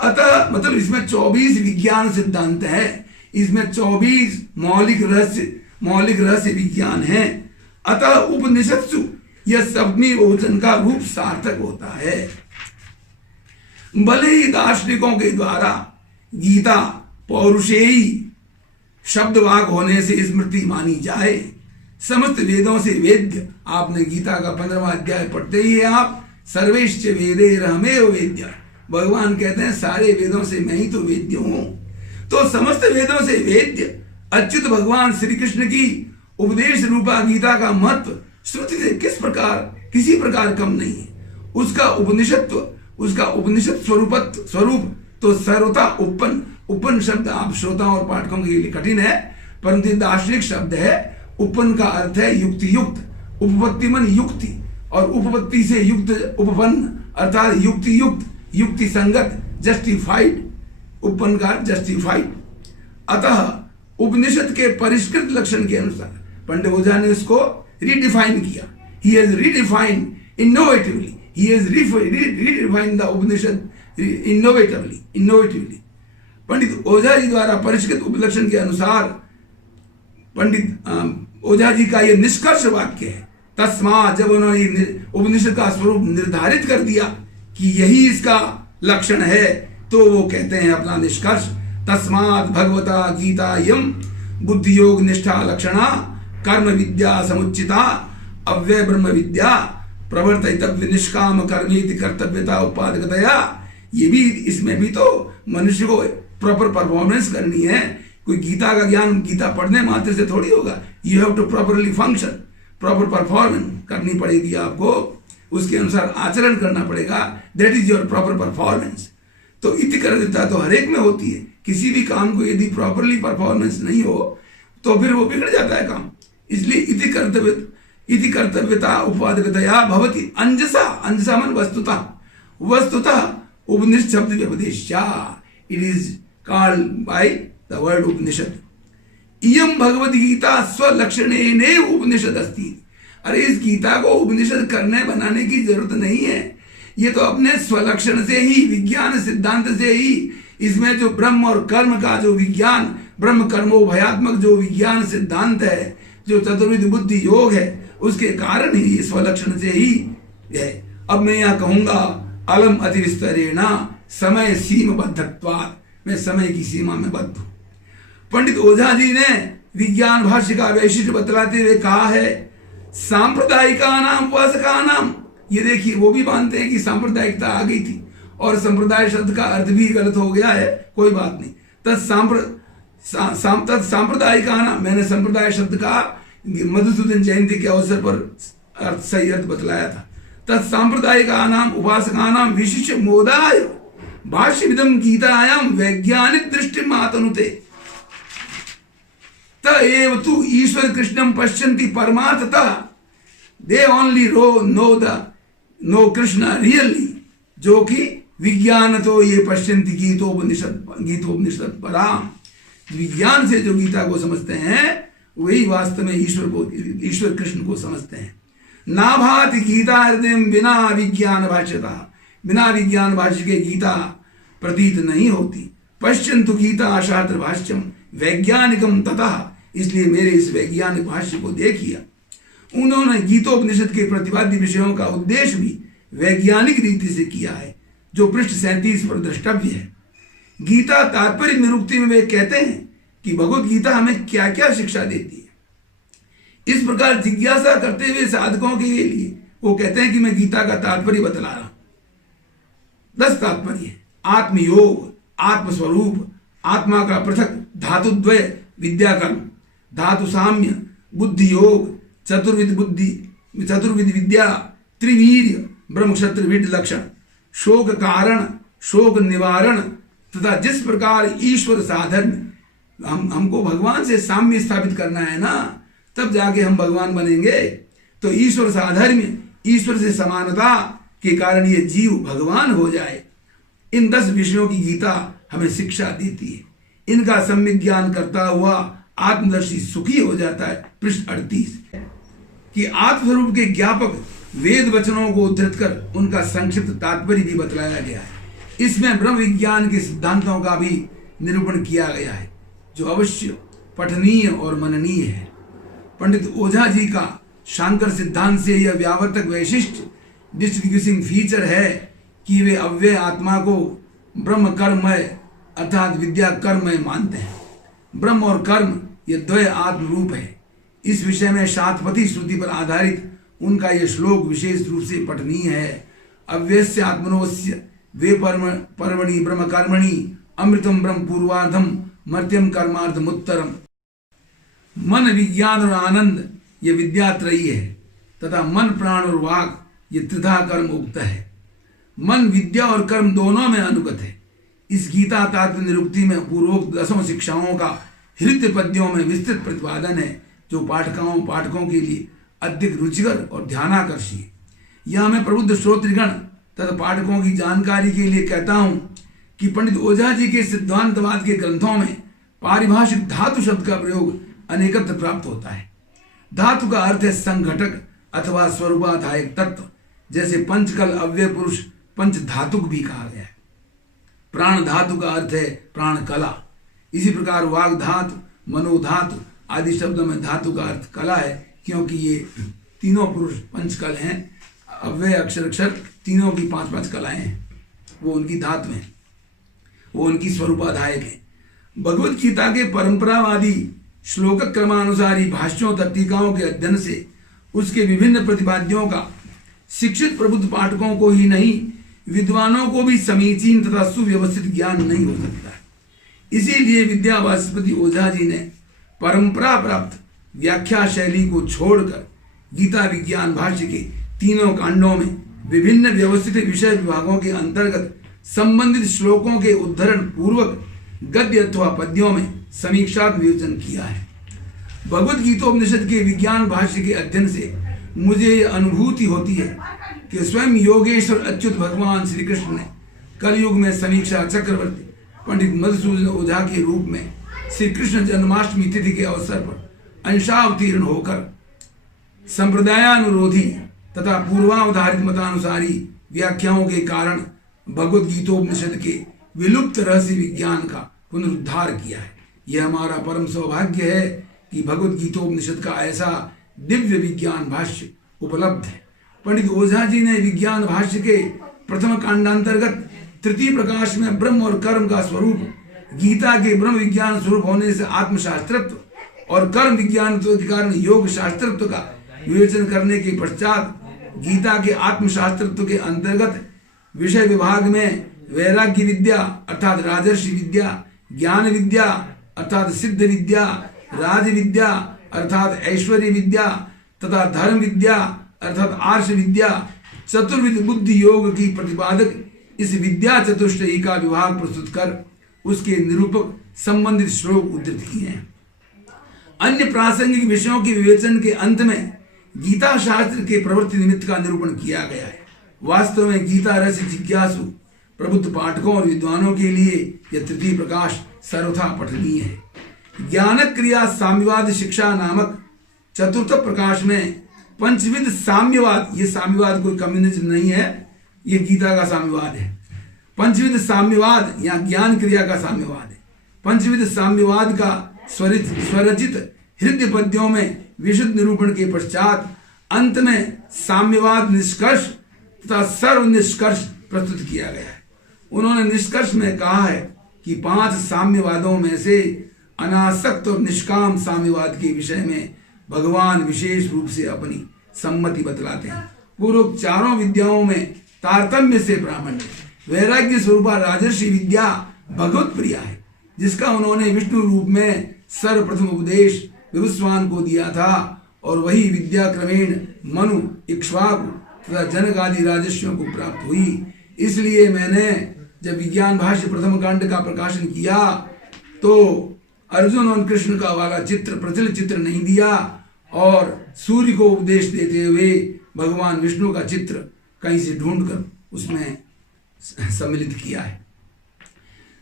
अतः मतलब इसमें 24 विज्ञान सिद्धांत है, इसमें 24 मौलिक रहस्य विज्ञान है। अतः उपनिषत्सु यह सप्तमी बहुवचन का रूप सार्थक होता है। भले ही दार्शनिकों के द्वारा गीता पौरुषेयी शब्दवाक होने से स्मृति मानी जाए, समस्त वेदों से वेद्य। आपने गीता का 15वां अध्याय पढ़ते ही है आप, सर्वेश्च वेदे रहमेव वेद्य। भगवान कहते हैं सारे वेदों से मैं ही तो वेद्य हूं। तो समस्त वेदों से वेद्य अच्युत भगवान श्री कृष्ण की उपदेश रूपा गीता का महत्व श्रुति से किसी प्रकार कम नहीं है। उसका उपनिषद स्वरूप तो सर्वथा उपन शब्द आप श्रोताओं और पाठकों के लिए कठिन है, परंतु दार्शनिक शब्द है। उपन का अर्थ है युक्ति युक्त, उपपत्ति मन युक्ति, और उपपत्ति से युक्त उपपन्न अर्थात युक्ति युक्त, युक्ति संगत, जस्टिफाइड। उपन का जस्टिफाइड। अतः उपनिषद के परिष्कृत लक्षण के अनुसार पंडित ओझा ने उसको रीडिफाइन किया। He has redefined innovatively, he has redefined the Upanishad innovatively. Pandit Ojha ji द्वारा परिष्कृत उपलक्षण के अनुसार पंडित ओझा जी का यह निष्कर्ष वाक्य है। तस्मात्, जब उन्होंने उपनिषद का स्वरूप निर्धारित कर दिया कि यही इसका लक्षण है, तो वो कहते हैं अपना निष्कर्ष, तस्मात् भगवता गीता यम बुद्धि योग निष्ठा लक्षणा कर्म विद्या समुचिता अव्यय ब्रह्म विद्या प्रवर्तितव्य निष्काम कर्मेति कर्तव्यता उपादकतया। ये भी, इसमें भी तो मनुष्य को प्रॉपर परफॉर्मेंस करनी है। कोई गीता का ज्ञान गीता पढ़ने मात्र से थोड़ी होगा। You have to properly function, proper performance करनी पड़ेगी आपको, उसके अनुसार आचरण करना पड़ेगा। That is your proper performance. तो इति कर्तव्यता तो हर एक में होती है। किसी भी काम को यदि प्रॉपरली परफॉर्मेंस नहीं हो तो फिर वो बिगड़ जाता है काम। इसलिए इति कर्तव्यता उपादकतया भवति अंजसा, अंजसा मन वस्तुतः उपनिषद शब्द व्यपदेश्या। It is called by the word Upanishad. इयम भगवद गीता स्वलक्षणे उपनिषद अस्ति। अरे इस गीता को उपनिषद करने बनाने की जरूरत नहीं है। ये तो अपने स्वलक्षण से ही, विज्ञान सिद्धांत से ही, इसमें जो ब्रह्म और कर्म का जो विज्ञान, ब्रह्म कर्मो भयात्मक जो विज्ञान सिद्धांत है, जो चतुर्विध बुद्धि योग है, उसके कारण ही स्वलक्षण से ही है। अब मैं यहां कहूंगा अलम अति विस्तरेण समय सीमबद्धत्वात्, मैं समय की सीमा में बद्ध हूं। पंडित ओझा जी ने विज्ञान भाष्य का वैशिष्ट्य बतलाते हुए कहा है सांप्रदायिका नाम उपासका नाम। ये देखिए, वो भी मानते हैं कि सांप्रदायिकता आ गई थी और संप्रदाय शब्द का अर्थ भी गलत हो गया है, कोई बात नहीं। तत् सांप्रदायिका नाम, मैंने संप्रदाय शब्द का मधुसूदन जयंती के अवसर पर सही अर्थ बतलाया था। तत् सांप्रदायिका नाम उपासका नाम विशिष्ट मोदाय भाष्य विदम गीतायाम वैज्ञानिक दृष्टि मातनुते तएव तु ईश्वर कृष्णम पश्यन्ति परमार्थतः। They only know Krishna really, जो कि विज्ञान तो ये पश्यन्ति गीतोपनिषद पराम। विज्ञान से जो गीता को समझते हैं वही वास्तव में ईश्वर कृष्ण को समझते हैं। नाभाति गीता हृदय बिना विज्ञान भाष्यता, बिना विज्ञान भाष्य के गीता प्रतीत नहीं होती। पश्यन्तु गीता शास्त्र भाष्यम वैज्ञानिकम ततः, इसलिए मेरे इस वैज्ञानिक भाष्य को देखिए। उन्होंने गीतोपनिषद के प्रतिपाद्य विषयों का उद्देश्य भी वैज्ञानिक रीति से किया है, जो पृष्ठ 37 पर द्रष्टव्य है। गीता तात्पर्य निरुक्ति में वे कहते हैं कि भगवत गीता हमें क्या क्या शिक्षा देती है। इस प्रकार जिज्ञासा करते हुए साधकों के लिए वो कहते हैं कि मैं गीता का तात्पर्य बतला रहा हूं। 10 तात्पर्य है। आत्मयोग, आत्मस्वरूप, आत्मा का पृथक, धातुद्वय विद्या कर्म, धातु साम्य, बुद्धि योग, चतुर्विध विद्या, त्रिवीर्य, ब्रह्म क्षत्र विद लक्षण, शोक कारण, शोक निवारण, तथा जिस प्रकार ईश्वर साधर्म्य, हमको भगवान से साम्य स्थापित करना है ना, तब जाके हम भगवान बनेंगे। तो ईश्वर साधर्म्य, ईश्वर से समानता के कारण ये जीव भगवान हो जाए। इन 10 विषयों की गीता हमें शिक्षा देती है। इनका सम्यक ज्ञान करता हुआ आत्मदर्शी सुखी हो जाता है। पृष्ठ 38 कि आत्मस्वरूप के ज्ञापक वेद वचनों को उद्धृत कर उनका संक्षिप्त तात्पर्य भी बतलाया गया है। इसमें ब्रह्म विज्ञान के सिद्धांतों का भी निरूपण किया गया है, जो अवश्य पठनीय और मननीय है। पंडित ओझा जी का शांकर सिद्धांत से यह व्यावर्तक वैशिष्ट डिस्टिंग्विशिंग फीचर है कि वे अव्यय आत्मा को ब्रह्म कर्ममय अर्थात विद्या कर्ममय मानते हैं। ब्रह्म और कर्म ये द्वय आत्म रूप है। इस विषय में शातपति श्रुति पर आधारित उनका यह श्लोक विशेष रूप से पठनीय है। अव्यस्य आत्मनोस्य वे परमणि ब्रह्म कर्मणि अमृतम ब्रह्म पूर्वार्धम मर्त्यम कर्मार्धमुत्तरम। मन, विज्ञान और आनंद ये विद्यात्रयी है तथा मन, प्राण और वाक ये त्रिधा कर्म उक्त है। मन विद्या और कर्म दोनों में अनुगत है। इस गीता तात्व निरुक्ति में पूर्वोक्त 10 शिक्षाओं का हृदय पद्यों में विस्तृत प्रतिपादन है, जो पाठकों के लिए अधिक रुचिकर और ध्यानाकर्षी है। यह मैं प्रबुद्ध श्रोतृगण तथा पाठकों की जानकारी के लिए कहता हूं कि पंडित ओझा जी के सिद्धांतवाद के ग्रंथों में पारिभाषिक धातु शब्द का प्रयोग अनेकत्र प्राप्त होता है। धातु का अर्थ है संघटक अथवा स्वरूपाधायक तत्व, जैसे पंचकल अव्यय पुरुष पंच धातुक भी कहा गया है। प्राण धातु का अर्थ है प्राण कला। इसी प्रकार वाग धातु, मनोधातु आदि शब्दों में धातु का अर्थ कला है, क्योंकि ये तीनों पुरुष पंचकल हैं। अव्यय अक्षर तीनों की 5-5 कलाएं हैं, वो उनकी धातु हैं, वो उनकी स्वरूपाधायक है। भगवत गीता के परंपरावादी श्लोक क्रमानुसारी भाष्यों तथा टीकाओं के अध्ययन से उसके विभिन्न प्रतिपाद्यों का शिक्षित प्रबुद्ध पाठकों को ही नहीं, विद्वानों को भी समीचीन तथा सुव्यवस्थित ज्ञान नहीं हो सकता है। इसीलिए विद्या वाचस्पति ओझा जी ने परंपरा प्राप्त व्याख्या शैली को छोड़कर गीता विज्ञान भाष्य के तीनों कांडों में विभिन्न व्यवस्थित विषय विभागों के अंतर्गत संबंधित श्लोकों के उद्धरण पूर्वक गद्य अथवा पद्यों में समीक्षात्मक विवेचन किया है। भगवत गीतोपनिषद के विज्ञान भाष्य के अध्ययन से मुझे यह अनुभूति होती है कि स्वयं योगेश्वर अच्युत भगवान श्री कृष्ण ने कलयुग में समीक्षा चक्रवर्ती पंडित मधुसूदन ओझा के रूप में श्री कृष्ण जन्माष्टमी तिथि के अवसर पर अंशावतीर्ण होकर संप्रदायानुरोधी तथा पूर्वावधारित मतानुसारी व्याख्याओं के कारण भगवत गीतोपनिषद के विलुप्त रहस्य विज्ञान का पुनरुद्धार किया है। यह हमारा परम सौभाग्य है कि भगवत गीतोपनिषद का ऐसा दिव्य विज्ञान भाष्य उपलब्ध है। पंडित ओझा जी ने विज्ञान भाष्य के प्रथम कांडांतर्गत तृतीय प्रकाश में ब्रह्म और कर्म का स्वरूप, गीता के ब्रह्म विज्ञान स्वरूप होने से आत्मशास्त्रत्व और कर्म विज्ञान के कारण योग शास्त्रत्व का विवेचन करने के पश्चात गीता के आत्मशास्त्रत्व के अंतर्गत विषय विभाग में वैराग्य विद्या अर्थात राजर्षि विद्या, ज्ञान विद्या अर्थात सिद्ध विद्या, राज विद्या अर्थात ऐश्वर्य विद्या तथा धर्म विद्या अर्थात आर्ष विद्या, चतुर्विध बुद्धि योग की प्रतिपादक इस विद्या चतुष्टयी का विभाग प्रस्तुत कर उसके निरूपक संबंधित श्लोक उद्धृत किए हैं। अन्य प्रासंगिक विषयों के विवेचन के अंत में गीता शास्त्र के प्रवृत्ति निमित्त का निरूपण किया गया है। वास्तव में गीता रस जिज्ञासु प्रबुद्ध पाठकों और विद्वानों के लिए यह तृतीय प्रकाश सर्वथा पठनीय है। ज्ञान क्रिया साम्यवाद शिक्षा नामक चतुर्थ प्रकाश में पंचविध साम्यवाद, ये साम्यवाद कोई कम्युनिज्म नहीं है, ये गीता का साम्यवाद है। पंचविध साम्यवाद या ज्ञान क्रिया का साम्यवाद है। पंचविध साम्यवाद का स्वरचित हृदय पद्यों में विशुद्ध निरूपण के पश्चात अंत में साम्यवाद निष्कर्ष तथा सर्व निष्कर्ष प्रस्तुत किया गया है। उन्होंने निष्कर्ष में कहा है कि 5 साम्यवादों में से अनासक्त और निष्काम साम्यवाद के विषय में भगवान विशेष रूप से अपनी सम्मति बतलाते हैं। पूर्वोक्त चारों विद्याओं में तारतम्य से प्रामाण्य वैराग्य स्वरूपा राजर्षि विद्या भगवत प्रिया है, जिसका उन्होंने विष्णु रूप में सर्वप्रथम उपदेश विवस्वान को दिया था, और वही विद्या क्रमेण मनु, इक्ष्वाकु तथा जनक आदि राजर्षियों को प्राप्त हुई। इसलिए मैंने जब विज्ञान भाष्य प्रथम कांड का प्रकाशन किया तो अर्जुन और कृष्ण का वाला चित्र, प्रचलित चित्र नहीं दिया, और सूर्य को उपदेश देते हुए भगवान विष्णु का चित्र कहीं से ढूंढकर उसमें सम्मिलित किया है।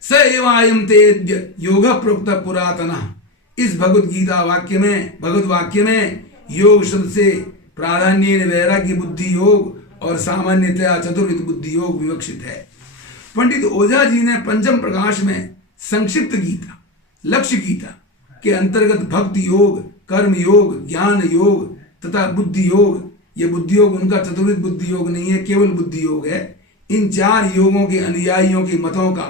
स एवायम तेद्य योग प्रोक्त पुरातन। इस भगवत गीता वाक्य में, भगवत वाक्य में योग शब्द से प्राधान्य वैराग्य बुद्धि योग और सामान्यतया चतुर्विध बुद्धि योग विवक्षित है। पंडित ओझा जी ने पंचम प्रकाश में संक्षिप्त गीता, लक्ष्य गीता के अंतर्गत भक्ति योग, कर्म योग, ज्ञान योग तथा बुद्धि योग, ये बुद्धि योग उनका चतुर्विध बुद्धि योग नहीं है, केवल बुद्धि योग है, इन 4 योगों के अनुयायियों के मतों का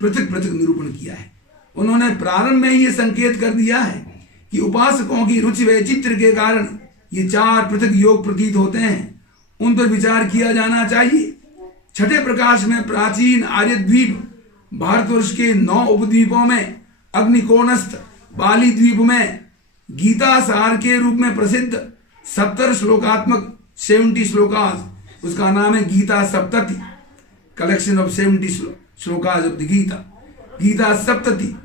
पृथक पृथक निरूपण किया है। उन्होंने प्रारंभ में ही ये संकेत कर दिया है कि उपासकों की रुचि वैचित्र के कारण ये चार पृथक योग प्रतीत होते हैं, उन पर विचार किया जाना चाहिए। छठे प्रकाश में प्राचीन आर्यद्वीप भारतवर्ष के 9 उपद्वीपों में अग्निकोणस्थ बाली द्वीप में गीता सार के रूप में प्रसिद्ध 70 श्लोकात्मक 70 श्लोकास, उसका नाम है Gita Saptati, collection of 70 shlokas of the Gita. Gita Saptati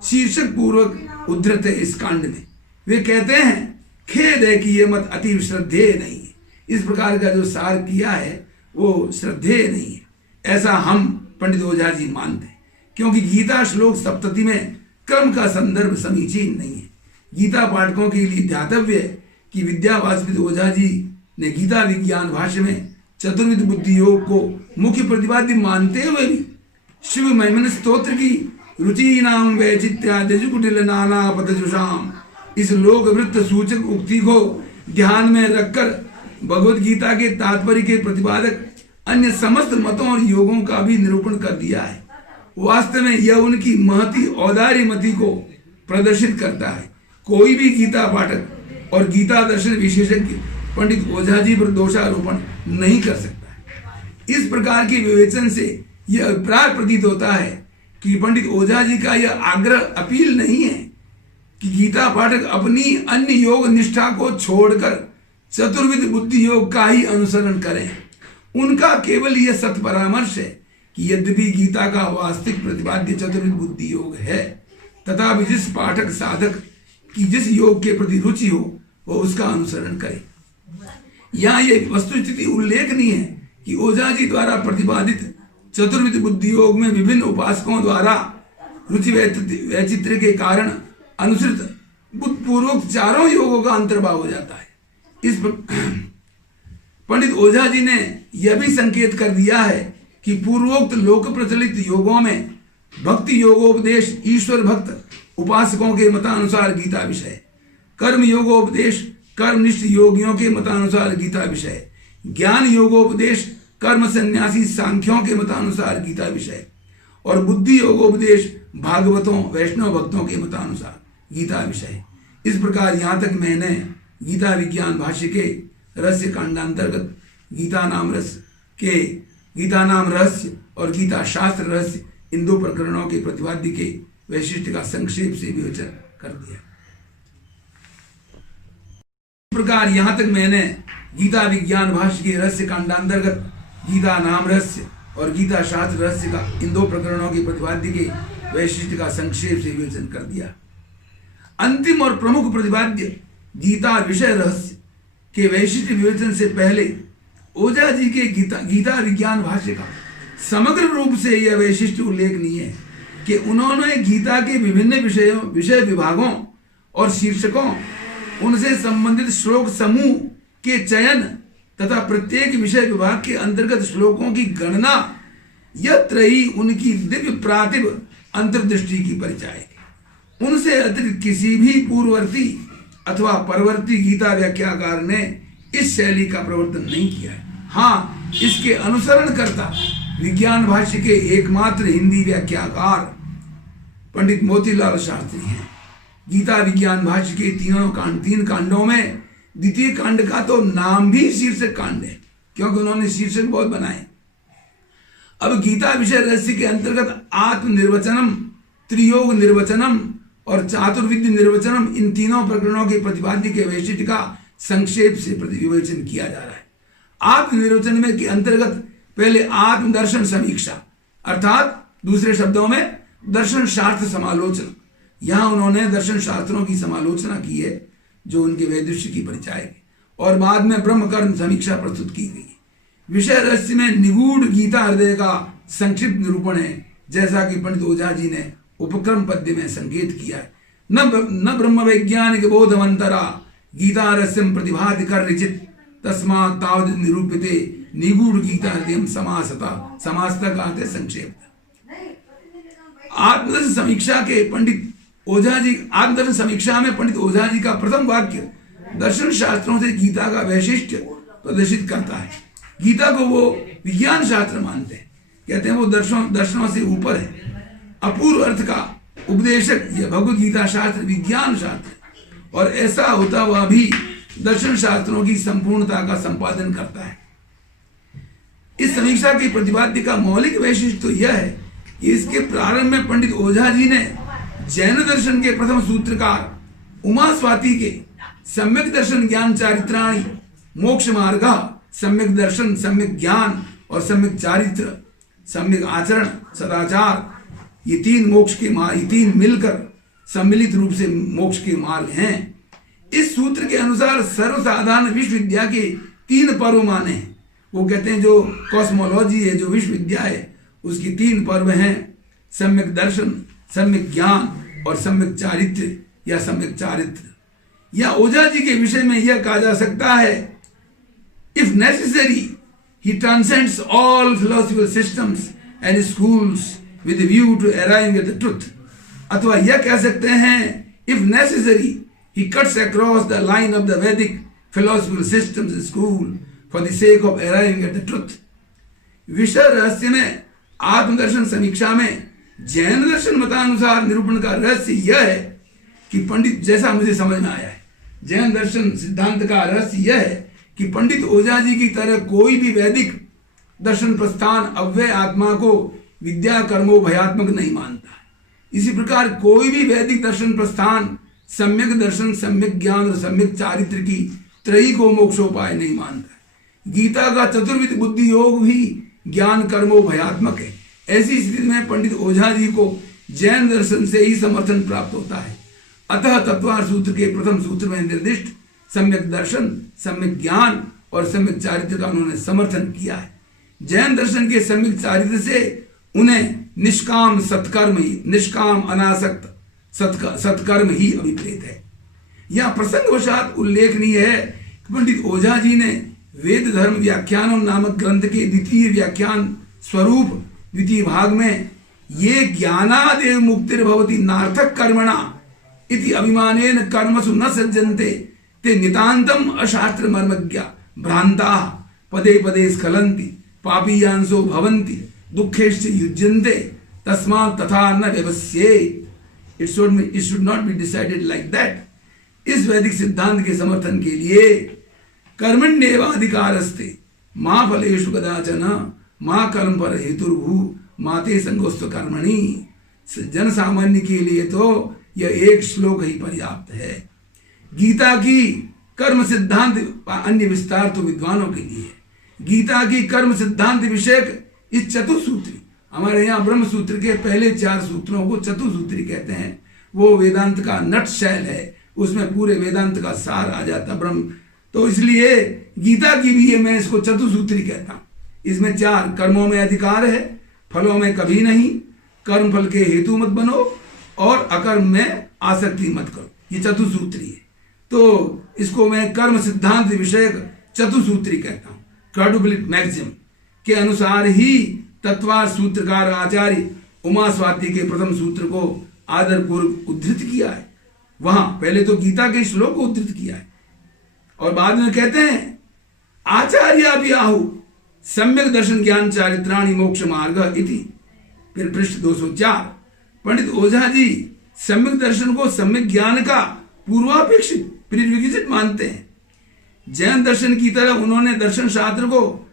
शीर्षक पूर्वक उद्धृत है इस कांड में। वे कहते हैं खेद है कि ये मत अति श्रद्धेय नहीं है। इस प्रकार का जो सार किया है वो श्रद्धेय नहीं है, ऐसा हम पंडित ओझा जी मानते हैं, क्योंकि गीता श्लोक सप्तति में क्रम का संदर्भ समीचीन नहीं है। गीता पाठकों के लिए ध्यातव्य है कि विद्यावाचस्पति ओझा जी ने गीता विज्ञान भाष्य में चतुर्विध बुद्धि योग को मुख्य प्रतिपाद्य मानते हुए भी शिव महिमन स्तोत्र की रुचि नाम वैचित्यादिकुटिल नाना पदजुषाम इस लोक वृत्त सूचक उक्ति को ध्यान में रखकर भगवत गीता के तात्पर्य के प्रतिपादक अन्य समस्त मतों और योगों का भी निरूपण कर दिया है। वास्तव में यह उनकी महती औदार्य मति को प्रदर्शित करता है। कोई भी गीता पाठक और गीता दर्शन विशेषज्ञ पंडित ओझा जी पर दोषारोपण नहीं कर सकता है। इस प्रकार के विवेचन से यह अभिप्राय प्रतीत होता है कि पंडित ओझा जी का यह आग्रह अपील नहीं है कि गीता पाठक अपनी अन्य योग निष्ठा को छोड़कर चतुर्विध बुद्धि योग का ही अनुसरण करें। उनका केवल यह सत परामर्श है कि यद्यपि गीता का वास्तविक प्रतिपाद्य चतुर्विध बुद्धि योग है, तथापि जिस पाठक साधक की जिस योग के प्रति रुचि हो वह उसका अनुसरण करे। यहाँ यह वस्तुस्थिति उल्लेखनीय है कि ओझा जी द्वारा प्रतिपादित चतुर्विध बुद्धि योग में विभिन्न उपासकों द्वारा रुचि वैचित्र के कारण अनुसृत बुद्धपूर्वक चारों योगों का अंतर्भाव हो जाता है। इस पंडित ओझा जी ने यह भी संकेत कर दिया है कि पूर्वोक्त लोक प्रचलित योगों में भक्ति योगोपदेश ईश्वर भक्त उपासकों के मतानुसार गीता विषय, कर्म योगोपदेश कर्मनिष्ठ योगियों के मतानुसार गीता विषय, ज्ञान योगोपदेश कर्म संन्यासी सांख्यों के मतानुसार गीता विषय और बुद्धि योगोपदेश भागवतों वैष्णव भक्तों के मतानुसार गीता विषय। इस प्रकार यहाँ तक मैंने गीता विज्ञान भाष्य के रहस्य कांडांतर्गत गीता नाम रहस्य और गीता शास्त्र रहस्य इन 2 प्रकरणों के प्रतिपाद्य के वैशिष्ट का संक्षेप से विवेचन कर दिया। इस प्रकार यहाँ तक मैंने गीता विज्ञान भाष्य के रहस्य कांडांतर्गत गीता नाम रहस्य और गीता शास्त्र रहस्य का इन 2 प्रकरणों के प्रतिपाद्य के वैशिष्ट का संक्षेप से विवेचन कर दिया। अंतिम और प्रमुख प्रतिपाद्य गीता विषय रहस्य के वैशिष्ट विवेचन से पहले ओझा जी के गीता विज्ञान भाष्य का समग्र रूप से यह वैशिष्ट उल्लेखनीय है कि उन्होंने गीता के विभिन्न विषय विभागों और शीर्षकों, उनसे संबंधित श्लोक समूह के चयन तथा प्रत्येक विषय विभाग के अंतर्गत श्लोकों की गणना, यह त्रयी उनकी दिव्य प्रातिभ अंतर्दृष्टि की परिचायक है। उनसे अतिरिक्त किसी भी पूर्ववर्ती अथवा परवर्ती गीता व्याख्याकार ने इस शैली का प्रवर्तन नहीं किया है। हाँ, इसके अनुसरण करता विज्ञान भाष्य के एकमात्र हिंदी व्याख्याकार पंडित मोतीलाल शास्त्री हैं। गीता विज्ञान भाष्य के 3 कांडों में द्वितीय कांड का तो नाम भी शीर्षक कांड है, क्योंकि उन्होंने शीर्षक बहुत बनाए। अब गीता विषय रहस्य के अंतर्गत आत्मनिर्वचनम, त्रियोग निर्वचनम और चातुर्विद्य निर्वचनम, इन 3 प्रकरणों के प्रतिपाद्य के वैशिष्ट का संक्षेप से विवेचन किया जा रहा है। आत्मनिर्वचन में के अंतर्गत पहले आत्मदर्शन समीक्षा, अर्थात दूसरे शब्दों में दर्शन शास्त्र समालोचना। यहाँ उन्होंने दर्शन शास्त्रों की समालोचना की है जो उनके वैदुष्य की परिचायक है, और बाद में ब्रह्म कर्म समीक्षा प्रस्तुत की गई। विषय रहस्य में निगूढ़ गीता हृदय का संक्षिप्त निरूपण है, जैसा कि पंडित ओझा जी ने उपक्रम पद्य में संकेत किया है। न ब्रह्म वैज्ञानिक बोधवंतरा गीता रहस्यम प्रतिभाति कर रिचित तस्मात् तावद निरूपिते निगूढ़ गीता हृदय समासता कहते संक्षेप। आत्मदर्शन समीक्षा के पंडित ओझा जी आत्मदर्शन समीक्षा में पंडित ओझा जी का प्रथम वाक्य दर्शन शास्त्रों से गीता का वैशिष्ट प्रदर्शित करता है। गीता को वो विज्ञान शास्त्र मानते हैं, कहते हैं वो दर्शनों से ऊपर है। अपूर्व अर्थ का उपदेशक यह भगवत गीता शास्त्र विज्ञान शास्त्र है, और ऐसा होता हुआ भी दर्शन शास्त्रों की संपूर्णता का संपादन करता है। इस समीक्षा की प्रतिपाद्य का मौलिक वैशिष्ट्य तो यह है कि इसके प्रारंभ में पंडित ओझा जी ने जैन दर्शन के प्रथम सूत्रकार उमा स्वाति के सम्यक दर्शन ज्ञान चारित्राणि मोक्ष मार्ग, सम्यक दर्शन, सम्यक ज्ञान और सम्यक चारित्र, सम्यक आचरण, सदाचार, ये तीन मोक्ष के मार्ग, ये तीन मिलकर सम्मिलित रूप से मोक्ष के मार्ग हैं। इस सूत्र के अनुसार सर्वसाधारण विश्व विद्या के तीन पर्व माने हैं। वो कहते हैं जो कॉस्मोलॉजी है, जो विश्व विद्या है, उसकी तीन पर्व हैं, सम्यक दर्शन, सम्यक ज्ञान और सम्यक चारित्र या सम्यक चारित्र। या ओझा जी के विषय में यह कहा जा सकता है, if necessary he transcends all philosophical systems and schools with a view to arriving at the truth. अथवा यह कह सकते हैं, if necessary he cuts across the line of the Vedic philosophical systems and school for the sake of arriving at the truth. विषय रहस्य में आत्मदर्शन समीक्षा में जैन दर्शन मतानुसार निरूपण का रहस्य यह है कि पंडित, जैसा मुझे समझ में आया है, जैन दर्शन सिद्धांत का रहस्य यह है कि पंडित ओझा जी की तरह कोई भी वैदिक दर्शन प्रस्थान अव्यय आत्मा को विद्या कर्मो भयात्मक नहीं मानता। इसी प्रकार कोई भी वैदिक दर्शन प्रस्थान सम्यक दर्शन, सम्यक ज्ञान और सम्यक चारित्र की त्रयी को मोक्षोपाय नहीं मानता। गीता का चतुर्विध बुद्धि योग भी ज्ञान कर्मो भयात्मक है। ऐसी स्थिति में पंडित ओझा जी को जैन दर्शन से ही समर्थन प्राप्त होता है। अतः तत्वार सूत्र के प्रथम सूत्र में निर्दिष्ट सम्यक दर्शन, सम्यक ज्ञान और सम्यक चारित्र का उन्होंने समर्थन किया है। जैन दर्शन के सम्यक चारित्र से उन्हें निष्काम सत्कर्म ही, निष्काम अनासक्त सत्कर्म ही अभिप्रेत है। यह प्रसंगवशात उल्लेखनीय है कि पंडित ओझा जी ने वेद धर्म व्याख्यानम नामक ग्रंथ के द्वितीय व्याख्यान स्वरूप द्वितीय भाग में ये ज्ञानादेव मुक्तिर्भवति नार्थक कर्मणा इति अभिमानेन कर्मसु न सज्जन्ते ते नितांतम अशास्त्र मर्मज्ञा भ्रांता पदे पदे स्खलन्ति पापीयांसो भवन्ति दुखेश्च युज्यन्ते तस्मात् तथा न व्यवस्येत्। It should not be decided like that. इस वैदिक सिद्धांत के समर्थन के लिए कर्मण्येवाधिकारस्ते मां फलेषु कदाचन मां कर्म पर हेतुर्भू माते संगोस्त कर्मणि। जन सामान्य के लिए तो यह एक श्लोक ही पर्याप्त है। गीता की कर्म सिद्धांत, अन्य विस्तार तो विद्वानों के लिए है। गीता की कर्म सिद्धांत विषयक इस चतुसूत्री, हमारे यहाँ ब्रह्म सूत्र के पहले 4 सूत्रों को चतुसूत्री कहते हैं। वो वेदांत का नट शैल है, उसमें पूरे वेदांत का सार आ जाता ब्रह्म। तो इसलिए गीता की भी मैं इसको चतुसूत्री कहता हूँ। इसमें 4 कर्मों में अधिकार है, फलों में कभी नहीं, कर्म फल के हेतु मत बनो और अकर्म में आसक्ति मत करो, ये चतुसूत्री है। तो इसको मैं कर्म सिद्धांत विषयक चतुसूत्री कहता हूँ। क्वाड्रुपल मैक्सिम के अनुसार ही तत्वार सूत्रकार आचार्य उमा स्वाति के प्रथम सूत्र को आदरपूर्वक उद्धृत किया है। वहां पहले तो गीता के श्लोक को उद्धृत किया है और बाद में कहते हैं आचार्य भी आहु सम्यक दर्शन ज्ञान चारित्राणि मोक्ष मार्ग इति। फिर पृष्ठ 204 पंडित ओझा जी सम्यक दर्शन को सम्यक ज्ञान का पूर्वापेक्षित प्रीरिक्विजिट मानते हैं। जैन दर्शन की तरह उन्होंने दर्शन शास्त्र को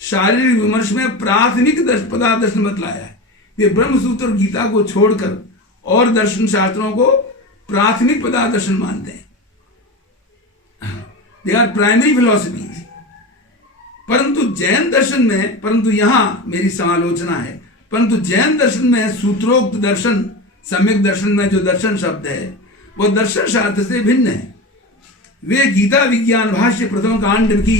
शारीरिक विमर्श में प्राथमिक पदार्थ दर्शन बतलाया है। वे ब्रह्मसूत्र और गीता को छोड़कर और दर्शन शास्त्रों को प्राथमिक पदार्थ दर्शन मानते हैं। They are primary philosophies. परंतु जैन दर्शन में, परंतु यहां मेरी समालोचना है, परंतु जैन दर्शन में सूत्रोक्त दर्शन, सम्यक दर्शन में जो दर्शन शब्द है वह दर्शन शास्त्र से भिन्न है। वे गीता विज्ञान भाष्य प्रथम कांड की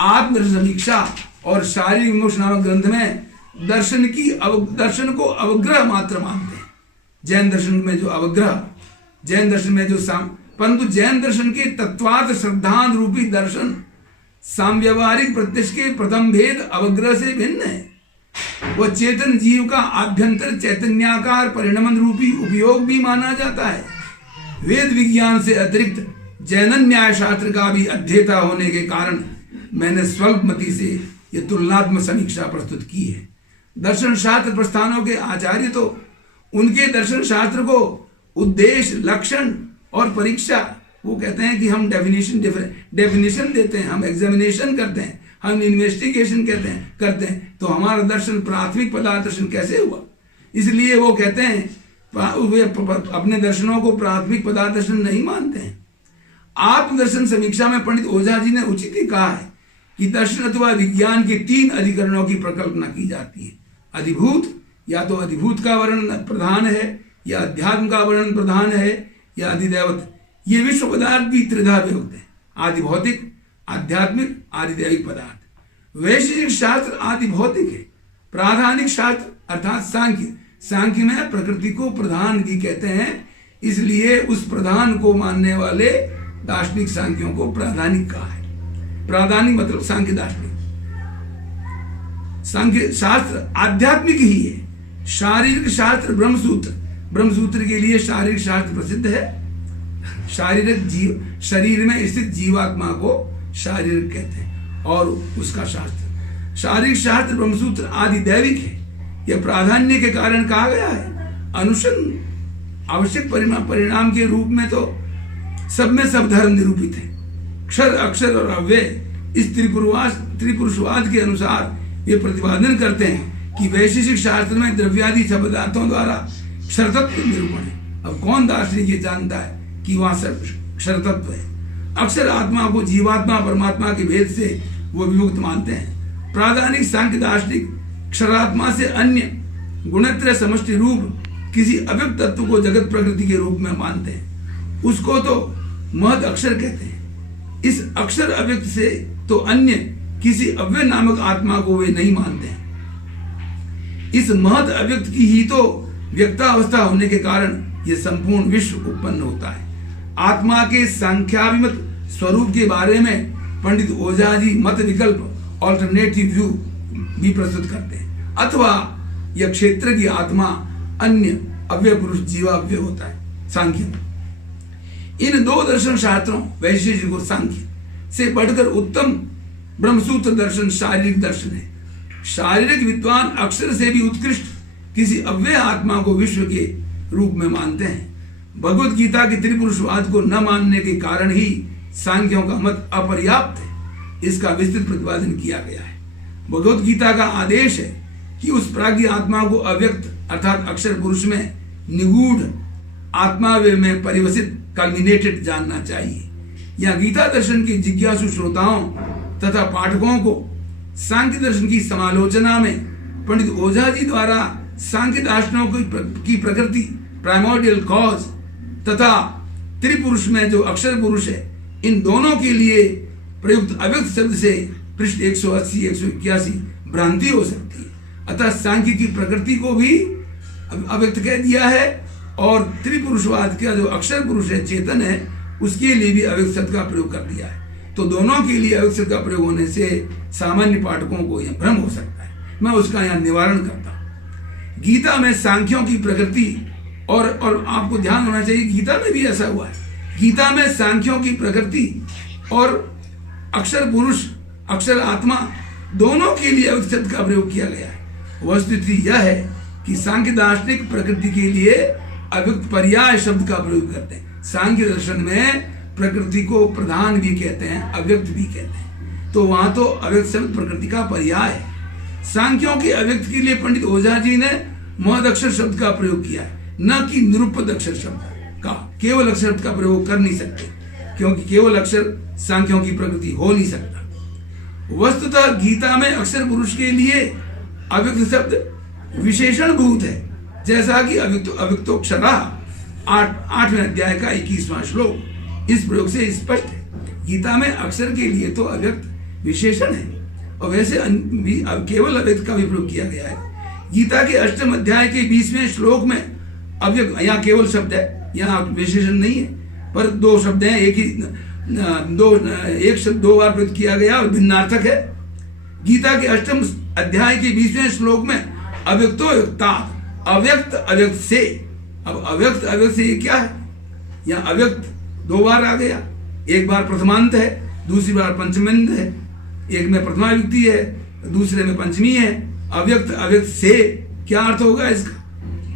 आत्म समीक्षा और शारीरिक विमोक्ष नामक ग्रंथ में दर्शन को अवग्रह मात्र मानते हैं। जैन दर्शन में जो अवग्रह, जैन दर्शन में जो परंतु जैन दर्शन के तत्वार्थ श्रद्धांत रूपी दर्शन साम्यवहारिक प्रत्यक्ष के प्रथम भेद अवग्रह से भिन्न है। वह चेतन जीव का आभ्यंतर चैतन्याकार परिणमन रूपी उपयोग भी माना जाता है। वेद विज्ञान से अतिरिक्त जैन न्याय शास्त्र का भी अध्येता होने के कारण मैंने स्वल्पमति से यह तुलनात्मक समीक्षा प्रस्तुत की है। दर्शन शास्त्र प्रस्थानों के आचार्य तो उनके दर्शन शास्त्र को उद्देश्य, लक्षण और परीक्षा, वो कहते हैं कि हम डेफिनेशन देते हैं, हम एग्जामिनेशन करते हैं, हम इन्वेस्टिगेशन करते हैं, तो हमारा दर्शन प्राथमिक पदार्थ दर्शन कैसे हुआ? इसलिए वो कहते हैं वे अपने दर्शनों को प्राथमिक पदार्थ दर्शन नहीं मानते हैं। आत्मदर्शन समीक्षा में पंडित ओझा जी ने उचित ही कहा है कि दर्शन अथवा विज्ञान के 3 अधिकरणों की प्रकल्पना की जाती है। अधिभूत, या तो अधिभूत का वर्णन प्रधान है, या अध्यात्म का वर्णन प्रधान है, या अधिदैवत। ये विश्व पदार्थ भी त्रिधा विभक्त है, आदि भौतिक, आध्यात्मिक, आदिदैविक पदार्थ। वैशेषिक शास्त्र आदि भौतिक है। प्राधानिक शास्त्र अर्थात सांख्य में प्रकृति को प्रधान भी कहते हैं, इसलिए उस प्रधान को मानने वाले दार्शनिक सांख्यों को प्राधानिक कहा है। प्राधानिक मतलब सांख्य दार्शनिक। सांख्य शास्त्र आध्यात्मिक ही है। शारीरिक शास्त्र ब्रह्मसूत्र के लिए शारीरिक शास्त्र प्रसिद्ध है। शारीरिक जीव, शरीर में स्थित जीवात्मा को शारीरिक कहते हैं, और उसका शास्त्र शारीरिक शास्त्र ब्रह्मसूत्र आदि दैविक है। यह प्राधान्य के कारण कहा गया है। अनुसंग आवश्यक परिणाम के रूप में तो सब में सब धर्म निरूपित है। क्षर, अक्षर और अव्यय इस त्रिपुरुषवाद के अनुसार वे प्रतिपादन करते हैं कि वैशेषिक शास्त्र में द्रव्यादि पदार्थों द्वारा क्षरतत्व निरूपण है। अब कौन दार्शनिक ये जानता है कि वहां क्षरतत्व है? अक्षर आत्मा को जीवात्मा परमात्मा के भेद से वो विमुक्त मानते हैं। प्राधानिक सांख्य दार्शनिक क्षरात्मा से अन्य गुणत्रय समष्टि रूप किसी अव्यक्त तत्व को जगत प्रकृति के रूप में मानते हैं। उसको तो महद अक्षर कहते हैं। इस अक्षर अव्यक्त से तो अन्य किसी अव्यय नामक आत्मा को वे नहीं मानते हैं। इस महद अव्यक्त की ही तो व्यक्तावस्था होने के कारण यह संपूर्ण विश्व उत्पन्न होता है। आत्मा के सांख्याभिमत स्वरूप के बारे में पंडित ओझा जी मत विकल्प ऑल्टरनेटिव व्यू भी प्रस्तुत करते हैं। अथवा यह क्षेत्र की आत्मा अन्य अव्यय पुरुष जीवाव्यय होता है सांख्य में। इन 2 दर्शन शास्त्रों वैशेषिक और सांख्य से बढ़कर उत्तम ब्रह्मसूत्र दर्शन शारीरिक दर्शन है। शारीरिक विद्वान अक्षर से भी उत्कृष्ट किसी अव्यय आत्मा को विश्व के रूप में मानते हैं। भगवत गीता के त्रिपुरुषवाद को न मानने के कारण ही सांख्यों का मत अपर्याप्त है। इसका विस्तृत प्रतिपादन किया गया है। भगवत गीता का आदेश है कि उस प्राज्ञ आत्मा को अव्यक्त अर्थात अक्षर पुरुष में निगूढ़ आत्मा में परिवसित कल्मिनेटेड जानना चाहिए। यह गीता दर्शन के जिज्ञासु श्रोताओं तथा पाठकों को सांख्य दर्शन की समालोचना में पंडित ओझा जी द्वारा सांख्य दार्शनों की प्रकृति प्राइमोर्डियल कॉज तथा त्रिपुरुष में जो अक्षर पुरुष है, इन दोनों के लिए प्रयुक्त अव्यक्त शब्द से पृष्ठ 180-181 भ्रांति हो सकती है। अतः सांख्य की प्रकृति को भी अव्यक्त कह दिया है, और त्रिपुरुषवाद का जो अक्षर पुरुष है, चेतन है, उसके लिए भी अव्यक्त शब्द का प्रयोग कर दिया है। तो दोनों के लिए अव्यक्त शब्द का प्रयोग होने से सामान्य पाठकों को यह भ्रम हो सकता है। मैं उसका यहाँ निवारण करता हूँ। गीता में सांख्यों की प्रकृति और आपको ध्यान होना चाहिए, गीता में भी ऐसा हुआ है। गीता में सांख्यों की प्रकृति और अक्षर पुरुष, अक्षर आत्मा, दोनों के लिए अव्यक्त शब्द का प्रयोग किया गया है। वस्तुस्थिति यह है कि सांख्य दार्शनिक प्रकृति के लिए अव्यक्त पर्याय शब्द का प्रयोग करते हैं। सांख्य दर्शन में प्रकृति को प्रधान भी कहते हैं, अव्यक्त भी कहते हैं। तो वहां तो अव्यक्त शब्द प्रकृति का पर्याय है। सांख्यों के अव्यक्त के लिए पंडित ओझा जी ने महद अक्षर शब्द का प्रयोग किया है, न कि निरुपद अक्षर शब्द का। केवल अक्षर शब्द का प्रयोग कर नहीं सकते, क्योंकि केवल अक्षर सांख्यों की प्रकृति हो नहीं सकता। वस्तुतः गीता में अक्षर पुरुष के लिए अव्यक्त शब्द विशेषण भूत है, जैसा कि अव्यक्तोक्षरा 8वें अध्याय का 21वां श्लोक इस प्रयोग से स्पष्ट है। गीता में अक्षर के लिए तो अव्यक्त विशेषण है, और वैसे भी केवल अव्यक्त का भी प्रयोग किया गया है। गीता के 8वें अध्याय के 20वें श्लोक में अव्यक्त, यहाँ केवल शब्द है, यहाँ विशेषण नहीं है, पर 2 शब्द हैं। एक शब्द 2 बार प्रयोग किया गया और भिन्नार्थक है। गीता के 8वें अध्याय के 20वें श्लोक में अव्यक्तो अव्यक्तात्, अव्यक्त अव्यक्त से। अब अव्यक्त अव्यक्त से ये क्या है? यहाँ अव्यक्त 2 बार आ गया, एक बार प्रथमांत है, दूसरी बार पंचमांत है। एक में प्रथमा विभक्ति है, दूसरे में पंचमी है। अव्यक्त अव्यक्त से क्या अर्थ होगा इसका?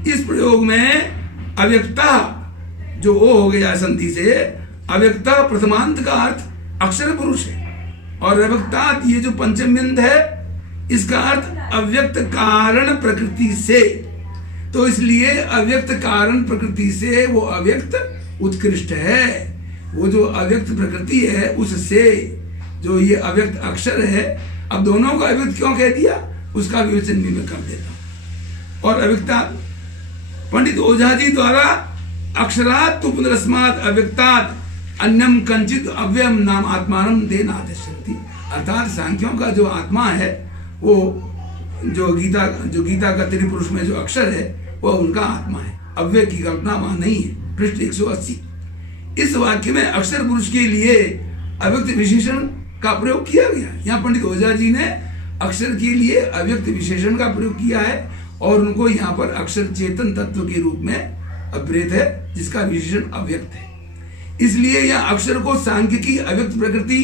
इस प्रयोग में अव्यक्ता जो ओ हो गया संधि से, अव्यक्ता प्रथमांत का अर्थ अक्षर पुरुष है, और अव्यक्तात ये जो पंचम्यंत है इसका अर्थ अव्यक्त कारण प्रकृति से। तो इसलिए अव्यक्त कारण प्रकृति से वो अव्यक्त उत्कृष्ट है। वो जो अव्यक्त प्रकृति है उससे जो ये अव्यक्त अक्षर है, अब दोनों का अव्यक्त क्यों कह दिया उसका विवेचन भी मैं कर देता हूं। और अव्यक्ता पंडित ओझा जी द्वारा अक्षरात् तु पुनरस्मात् अव्यक्तात् अन्यम कंचित अव्ययम नाम आत्मानम देन आदर्शन्ति, अर्थात सांख्यों का जो आत्मा है वो जो गीता का त्रिपुरुष में जो अक्षर है वो उनका आत्मा है, अव्यय की कल्पना वहां नहीं है। पृष्ठ 180। इस वाक्य में अक्षर पुरुष के लिए अव्यक्त विशेषण का प्रयोग किया गया। यहाँ पंडित ओझा जी ने अक्षर के लिए अव्यक्त विशेषण का प्रयोग किया है और उनको यहाँ पर अक्षर चेतन तत्व के रूप में अभिप्रेत है जिसका विशेषण अव्यक्त है। इसलिए यह अक्षर को सांख्य की अव्यक्त प्रकृति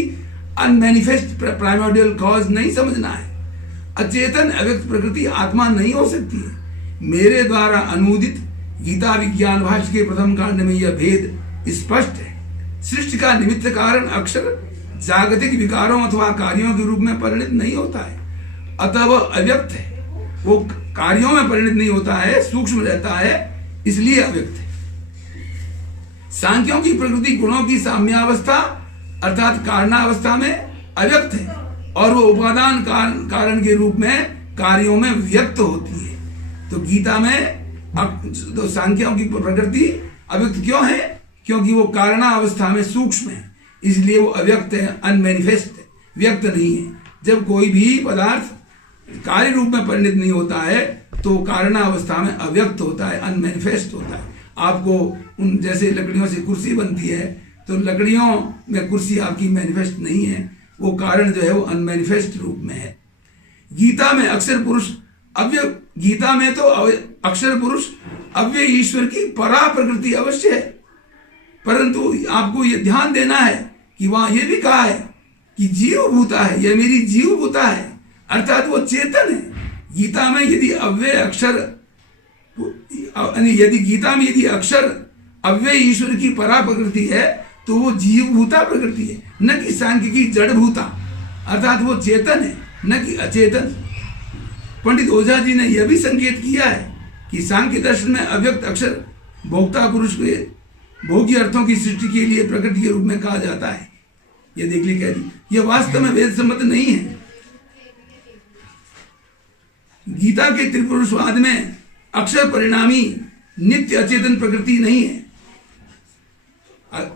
अनमैनिफेस्ट प्राइमोर्डियल कॉज नहीं समझना है। अचेतन अव्यक्त प्रकृति आत्मा नहीं हो सकती है। मेरे द्वारा अनुदित गीता विज्ञान भाष्य के प्रथम कांड में यह भेद स्पष्ट है। सृष्टि का निमित्त कारण अक्षर जागतिक विकारों अथवा कार्यों के रूप में परिणित नहीं होता है, अतः वह अव्यक्त है। वो कार्यों में परिणित नहीं होता है, सूक्ष्म रहता है, इसलिए अव्यक्त है। सांख्यों की प्रकृति गुणों की साम्यावस्था अर्थात कारणावस्था में अव्यक्त है और वो उपादान कारण के रूप में कार्यों में व्यक्त होती है। तो गीता में तो सांख्यों की प्रकृति अव्यक्त क्यों है? क्योंकि वो कारणावस्था में सूक्ष्म है, इसलिए वो अव्यक्त है, अनमैनिफेस्ट है, व्यक्त नहीं है। जब कोई भी पदार्थ कार्य रूप में परिणित नहीं होता है तो कारणावस्था में अव्यक्त होता है, अनमैनिफेस्ट होता है। आपको उन जैसे लकड़ियों से कुर्सी बनती है तो लकड़ियों में कुर्सी आपकी मैनिफेस्ट नहीं है, वो कारण जो है वो अनमैनिफेस्ट रूप में है। गीता में अक्षर पुरुष अव्यय, गीता में तो अक्षर पुरुष अव्यय ईश्वर की परा प्रकृति अवश्य है, परंतु आपको ये ध्यान देना है कि वहां ये भी कहा है कि जीव भूता है, यह मेरी जीव भूता है, अर्थात वो चेतन है। गीता में यदि अव्यय अक्षर यदि गीता में यदि अक्षर अव्यय ईश्वर की परा प्रकृति है तो वो जीव भूता प्रकृति है, न कि सांख्य की जड़ भूता, अर्थात वो चेतन है न कि अचेतन। पंडित ओझा जी ने यह भी संकेत किया है कि सांख्य दर्शन में अव्यक्त अक्षर भोक्ता पुरुष के भोग्य अर्थों की सृष्टि के लिए प्रकृति के रूप में कहा जाता है। यह देख ली कह दी, यह वास्तव में वेद सम्मत नहीं है। गीता के त्रिपुरुषवाद में अक्षर परिणामी नित्य अचेतन प्रकृति नहीं है।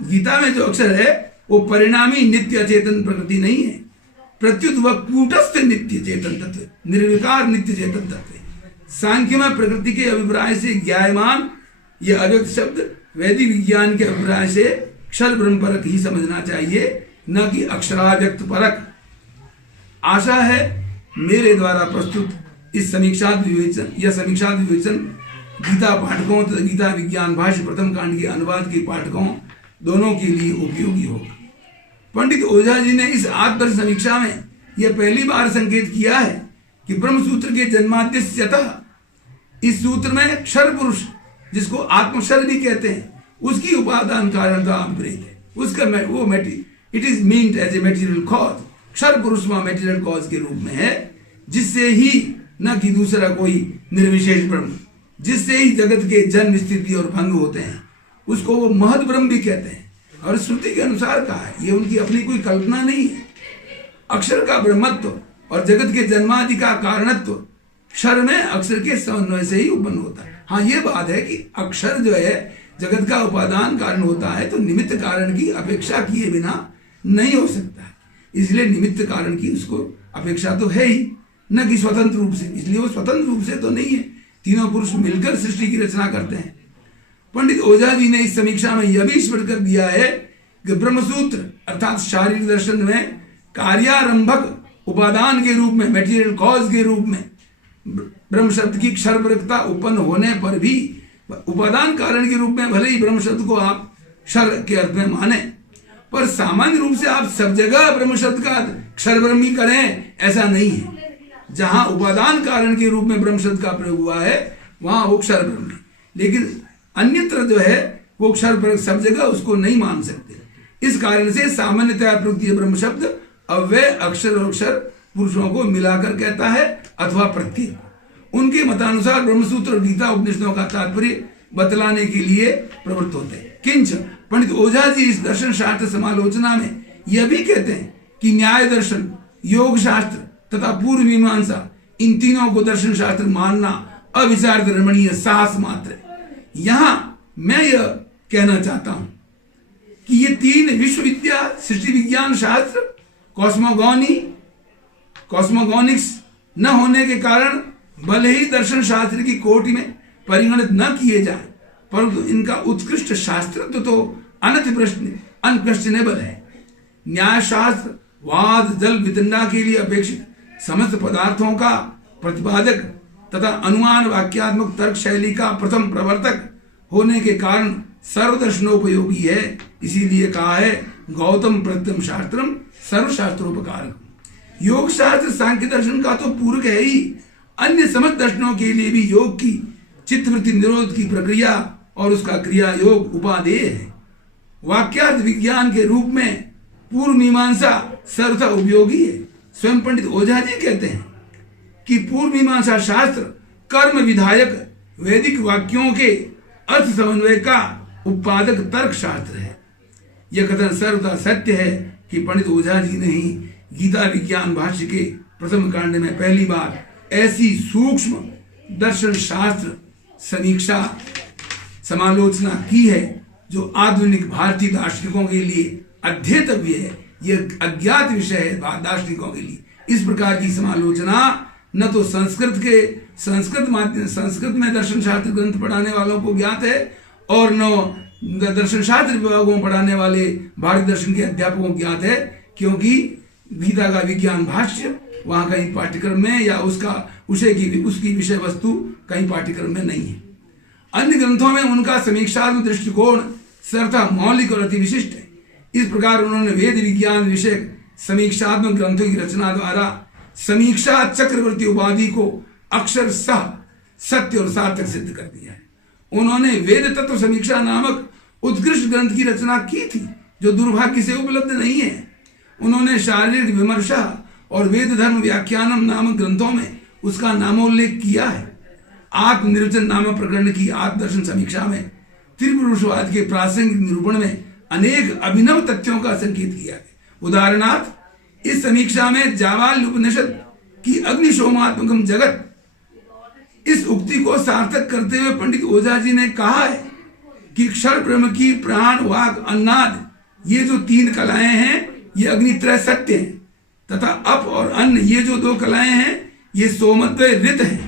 गीता में जो अक्षर है वो परिणामी नित्य अचेतन प्रकृति नहीं है, प्रत्युत वह कूटस्थ नित्य चेतन तत्व, निर्विकार नित्य चेतन तत्व। सांख्य में प्रकृति के अभिप्राय से ज्ञायमान यह अव्यक्त शब्द वैदिक विज्ञान के अभिप्राय से क्षर ब्रह्म परक ही समझना चाहिए, न कि अक्षराव्यक्त परक। आशा है मेरे द्वारा प्रस्तुत इस समीक्षा विवेचन गीता पाठकों तथा गीता विज्ञान भाष्य प्रथम कांड के अनुवाद के पाठकों दोनों के लिए उपयोगी होगा। पंडित ओझा जी ने इस आत्मदर्श समीक्षा में यह पहली बार संकेत किया है कि ब्रह्म सूत्र के जन्माद्यस्यतः इस सूत्र में क्षर पुरुष जिसको आत्मक्षर भी कहते हैं उसकी उपादान कारणता अभिप्रेत है। उसका वो it is meant as a material cause. क्षर पुरुष वहां मेटीरियल कॉज के रूप में है, जिससे ही न कि दूसरा कोई निर्विशेष ब्रह्म, जिससे ही जगत के जन्म स्थिति और भंग होते हैं, उसको वो महद ब्रह्म भी कहते हैं और श्रुति के अनुसार कहा है, ये उनकी अपनी कोई कल्पना नहीं है। अक्षर का ब्रह्मत्व और जगत के जन्मादि का कारणत्व क्षर में अक्षर के समन्वय से ही उत्पन्न होता है। हाँ, ये बात है कि अक्षर जो है जगत का उपादान कारण होता है तो निमित्त कारण की अपेक्षा किए बिना नहीं हो सकता है, इसलिए निमित्त कारण की उसको अपेक्षा तो है ही, न कि स्वतंत्र रूप से। इसलिए वो स्वतंत्र रूप से तो नहीं है, तीनों पुरुष मिलकर सृष्टि की रचना करते हैं। पंडित ओझा जी ने इस समीक्षा में यह भी स्पष्ट कर दिया है कि ब्रह्मसूत्र अर्थात शारीरिक दर्शन में कार्यारंभक उपादान के रूप में, मेटीरियल कॉज के रूप में ब्रह्म शब्द की क्षरपरकता उत्पन्न होने पर भी उपादान कारण के रूप में भले ही ब्रह्म शब्द को आप क्षर के अर्थ में माने, पर सामान्य रूप से आप सब जगह ब्रह्म शब्द का क्षर ब्रह्म ही करें ऐसा नहीं है। जहां उपादान कारण के रूप में ब्रह्म शब्द का प्रयोग हुआ है वहां वो क्षर ब्रह्म है, लेकिन अन्यत्र जो है वो क्षर पर सब जगह उसको नहीं मान सकते। इस कारण से सामान्यतया प्रयुक्त ब्रह्म शब्द अव्यय अक्षर और अक्षर पुरुषों को मिलाकर कहता है अथवा प्रत्येक। उनके मतानुसार ब्रह्मसूत्र और गीता उपनिषदों का तात्पर्य बतलाने के लिए प्रवृत्त होते हैं। किंच पंडित ओझा जी इस दर्शन शास्त्र समालोचना में यह भी कहते हैं कि न्याय दर्शन, योग शास्त्र तथा पूर्व मीमांसा, इन तीनों को दर्शन शास्त्र मानना अविचारित रमणीय साहस मात्र है। यहां मैं यह कहना चाहता हूं कि ये तीन विश्व विद्या, सृष्टि विज्ञान शास्त्र, कॉस्मोगोनिक्स न होने के कारण भले ही दर्शन शास्त्र की कोटि में परिगणित न किए जाए, परंतु इनका उत्कृष्ट शास्त्र तो अनक्वेश्चनेबल है। न्याय शास्त्र वाद जल वितंडा के लिए अपेक्षित समस्त पदार्थों का प्रतिपादक तथा अनुमान वाक्यात्मक तर्क शैली का प्रथम प्रवर्तक होने के कारण सर्वदर्शनोपयोगी है। इसीलिए कहा है गौतम प्रत्यम शास्त्रम सर्वशास्त्रोपकारक। योग शास्त्र सांख्य दर्शन का तो पूरक है ही, अन्य समस्त दर्शनों के लिए भी योग की चित्तवृत्ति निरोध की प्रक्रिया और उसका क्रिया योग उपादेय है। वाक्यार्थ विज्ञान के रूप में पूर्व मीमांसा सर्वथा उपयोगी है। स्वयं पंडित ओझा जी कहते हैं कि पूर्व मीमांसा शास्त्र कर्म विधायक वैदिक वाक्यों के अर्थ समन्वय का उत्पादक तर्क शास्त्र है। यह कथन सर्वथा सत्य है कि पंडित ओझा जी ने ही गीता विज्ञान भाष्य के प्रथम कांड में पहली बार ऐसी सूक्ष्म दर्शन शास्त्र समीक्षा समालोचना की है जो आधुनिक भारतीय दार्शनिकों के लिए अध्येतव्य है। यह अज्ञात विषय है दार्शनिकों के लिए। इस प्रकार की समालोचना न तो संस्कृत में दर्शन शास्त्र ग्रंथ पढ़ाने वालों को ज्ञात है और न दर्शन शास्त्र विभागों में पढ़ाने वाले भारतीय दर्शन के अध्यापकों को ज्ञात है, क्योंकि गीता का विज्ञान भाष्य वहां कहीं पाठ्यक्रम में या उसकी विषय वस्तु कहीं पाठ्यक्रम में नहीं है। अन्य ग्रंथों में उनका समीक्षात्मक दृष्टिकोण सर्वथा मौलिक और अति विशिष्ट है। इस प्रकार उन्होंने वेद विज्ञान विषयक समीक्षात्मक ग्रंथों की रचना द्वारा समीक्षा चक्रवर्ती उपाधि को अक्षर सह सत्य और सार्थक सिद्ध कर दिया है। उन्होंने वेद तत्व समीक्षा नामक उत्कृष्ट ग्रंथ की रचना की थी जो दुर्भाग्य से उपलब्ध नहीं है। उन्होंने शारीरिक विमर्शा और वेद धर्म व्याख्यानम नामक ग्रंथों में उसका नामोल्लेख किया है। आत्मनिर्वचन नामक प्रकरण की आत्मदर्शन समीक्षा में त्रिपुरुषवाद के प्रासंगिक निरूपण में अनेक अभिनव तथ्यों का संकेत किया है। उदाहरणार्थ इस समीक्षा में जावाल उपनिषद की अग्निशोमात्मकम जगत इस उक्ति को सार्थक करते हुए पंडित ओझा जी ने कहा है कि क्षर ब्रह्म की प्राण वाक अन्नाद ये जो तीन कलाएं हैं ये अग्नित्रय सत्य है तथा अप और अन्न ये जो दो कलाएं हैं ये सोमत्वय ऋत है।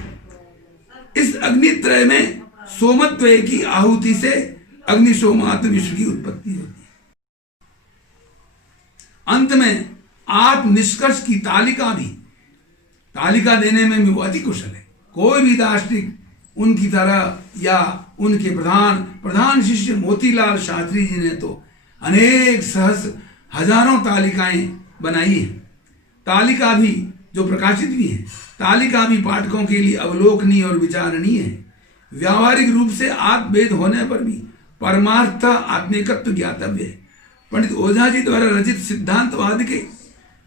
इस अग्नित्रय में सोमत्वय की आहुति से अग्निशोमात्म विश्व की उत्पत्ति होती है। अंत में आत्म निष्कर्ष की तालिका देने में भी वो अति कुशल है। कोई भी दार्शनिक उनकी तरह या उनके प्रधान शिष्य मोतीलाल शास्त्री जी ने तो अनेक हजारों तालिकाएं बनाई हैं। तालिका भी जो प्रकाशित भी है, तालिका भी पाठकों के लिए अवलोकनीय और विचारणीय है। व्यावहारिक रूप से आत्मवेद होने पर भी परमार्थ आत्मिकत्व ज्ञातव्य है। पंडित ओझा जी द्वारा रचित सिद्धांतवाद के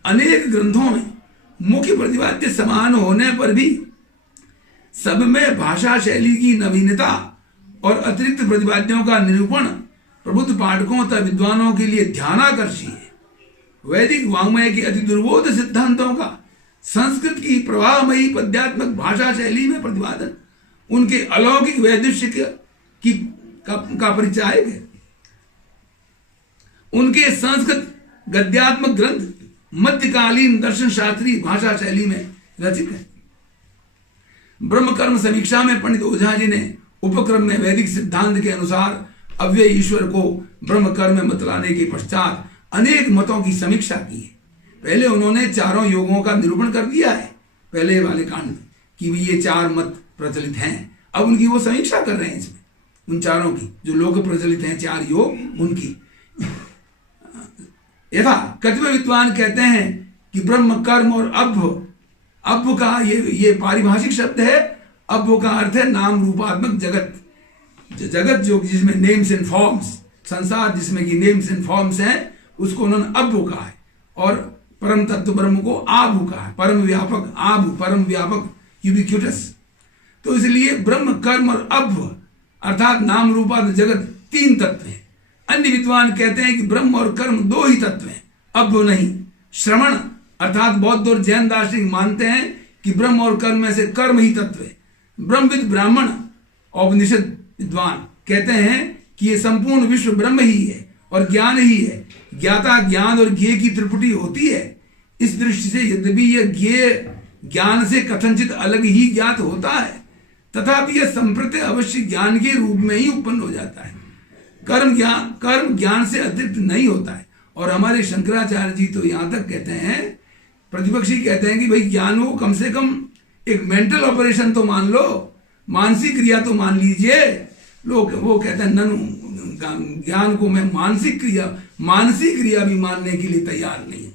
अनेक ग्रंथों में मुख्य प्रतिपाद्य समान होने पर भी सब में भाषा शैली की नवीनता और अतिरिक्त प्रतिपाद्यों का निरूपण प्रबुद्ध पाठकों तथा विद्वानों के लिए ध्यानाकर्षी है। वैदिक वाङ्मय के अति दुर्बोध सिद्धांतों का संस्कृत की प्रवाहमयी पद्यात्मक भाषा शैली में प्रतिपादन उनके अलौकिक वैदुष्य का परिचायक है। उनके संस्कृत गद्यात्मक ग्रंथ मध्यकालीन दर्शन शास्त्रीय भाषा शैली में रचित है। ब्रह्म कर्म समीक्षा में पंडित ओझा जी ने उपक्रम में वैदिक सिद्धांत के अनुसार अव्यय ईश्वर को ब्रह्म कर्म में बतलाने के पश्चात अनेक मतों की समीक्षा की है। पहले उन्होंने चारों योगों का निरूपण कर दिया है पहले वाले कांड में कि ये चार मत प्रचलित हैं। अब उनकी वो समीक्षा कर रहे हैं इसमें, उन चारों की जो लोक प्रचलित हैं चार योग उनकी। यथा कतिपय विद्वान कहते हैं कि ब्रह्म कर्म और अभ्व का ये पारिभाषिक शब्द है। अभ्व का अर्थ है नाम रूपात्मक जगत, जगत जो जिसमें नेम्स एंड फॉर्म्स, संसार जिसमें की नेम्स एंड फॉर्म्स हैं, उसको उन्होंने अभ्व कहा है। और परम तत्व ब्रह्म को आभु कहा है, परम व्यापक आभु, परम व्यापक यूबिक्यूटस। तो इसलिए ब्रह्म, कर्म और अभ्व अर्थात नाम रूपात्मक जगत तीन तत्व हैं। अन्य विद्वान कहते हैं कि ब्रह्म और कर्म दो ही तत्व हैं, अभ्व नहीं। श्रवण अर्थात बौद्ध और जैन दार्शनिक मानते हैं कि ब्रह्म और कर्म में से कर्म ही तत्व है। ब्रह्मविद ब्राह्मण औपनिषद विद्वान कहते हैं कि ये संपूर्ण विश्व ब्रह्म ही है और ज्ञान ही है। ज्ञाता ज्ञान और ज्ञेय की त्रिपुटी होती है। इस दृष्टि से यद्यपि यह ज्ञेय ज्ञान से कथनचित अलग ही ज्ञात होता है, तथापि यह संप्रत्य अवश्य ज्ञान के रूप में ही उत्पन्न हो जाता है। कर्म ज्ञान से अतिरिक्त नहीं होता है। और हमारे शंकराचार्य जी तो यहाँ तक कहते हैं, प्रतिपक्षी कहते हैं कि भाई ज्ञान को कम से कम एक मेंटल ऑपरेशन तो मान लो, मानसिक क्रिया तो मान लीजिए। लोग वो कहते हैं ननु ज्ञान को मैं मानसिक क्रिया भी मानने के लिए तैयार नहीं हूं,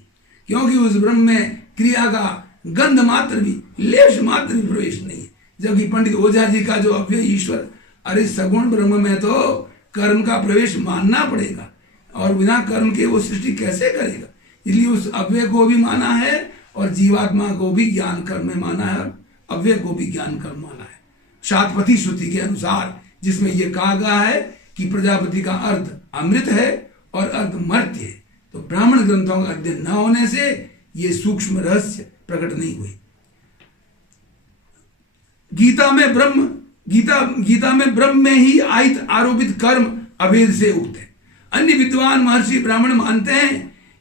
क्योंकि उस ब्रह्म में क्रिया का गंध मात्र भी, लेश मात्र भी प्रवेश नहीं है। जबकि पंडित ओझा जी का जो अव्यय ईश्वर, अरे सगुण ब्रह्म में तो कर्म का प्रवेश मानना पड़ेगा, और बिना कर्म के वो सृष्टि कैसे करेगा। इसलिए उस अव्यय को भी माना है और जीवात्मा को भी ज्ञान कर्म में माना है, अव्यय को भी ज्ञान कर्म माना है। शातपथी श्रुति के अनुसार, जिसमें यह कहा गया है कि प्रजापति का अर्थ अमृत है और अर्थ मर्त्य है, तो ब्राह्मण ग्रंथों का अध्ययन न होने से ये सूक्ष्म रहस्य प्रकट नहीं हुए। गीता में ब्रह्म में ही आयत आरोपित कर्म अभेद से उक्त है। अन्य विद्वान महर्षि ब्राह्मण मानते हैं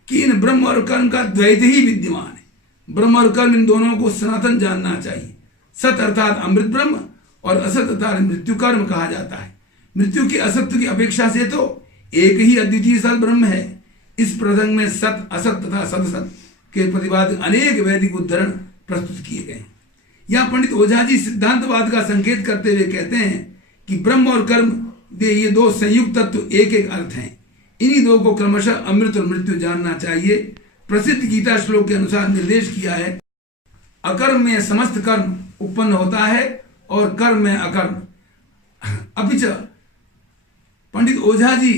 कि इन ब्रह्म और कर्म का द्वैत ही विद्यमान है। ब्रह्म और कर्म इन दोनों को सनातन जानना चाहिए। सत अर्थात अमृत ब्रह्म और असत अर्थात मृत्यु कर्म कहा जाता है। मृत्यु के असत्य की अपेक्षा से तो एक ही अद्वितीय सत ब्रह्म है। इस प्रसंग में सत, असत तथा सदसत के प्रतिपादक अनेक वैदिक उद्धरण प्रस्तुत किए गए हैं। यहाँ पंडित ओझा जी सिद्धांतवाद का संकेत करते हुए कहते हैं कि ब्रह्म और कर्म ये दो संयुक्त तत्व एक एक अर्थ हैं। इन्हीं दो को क्रमशः अमृत और मृत्यु जानना चाहिए। प्रसिद्ध गीता श्लोक के अनुसार निर्देश किया है, अकर्म में समस्त कर्म उत्पन्न होता है और कर्म में अकर्म। अपिच पंडित ओझा जी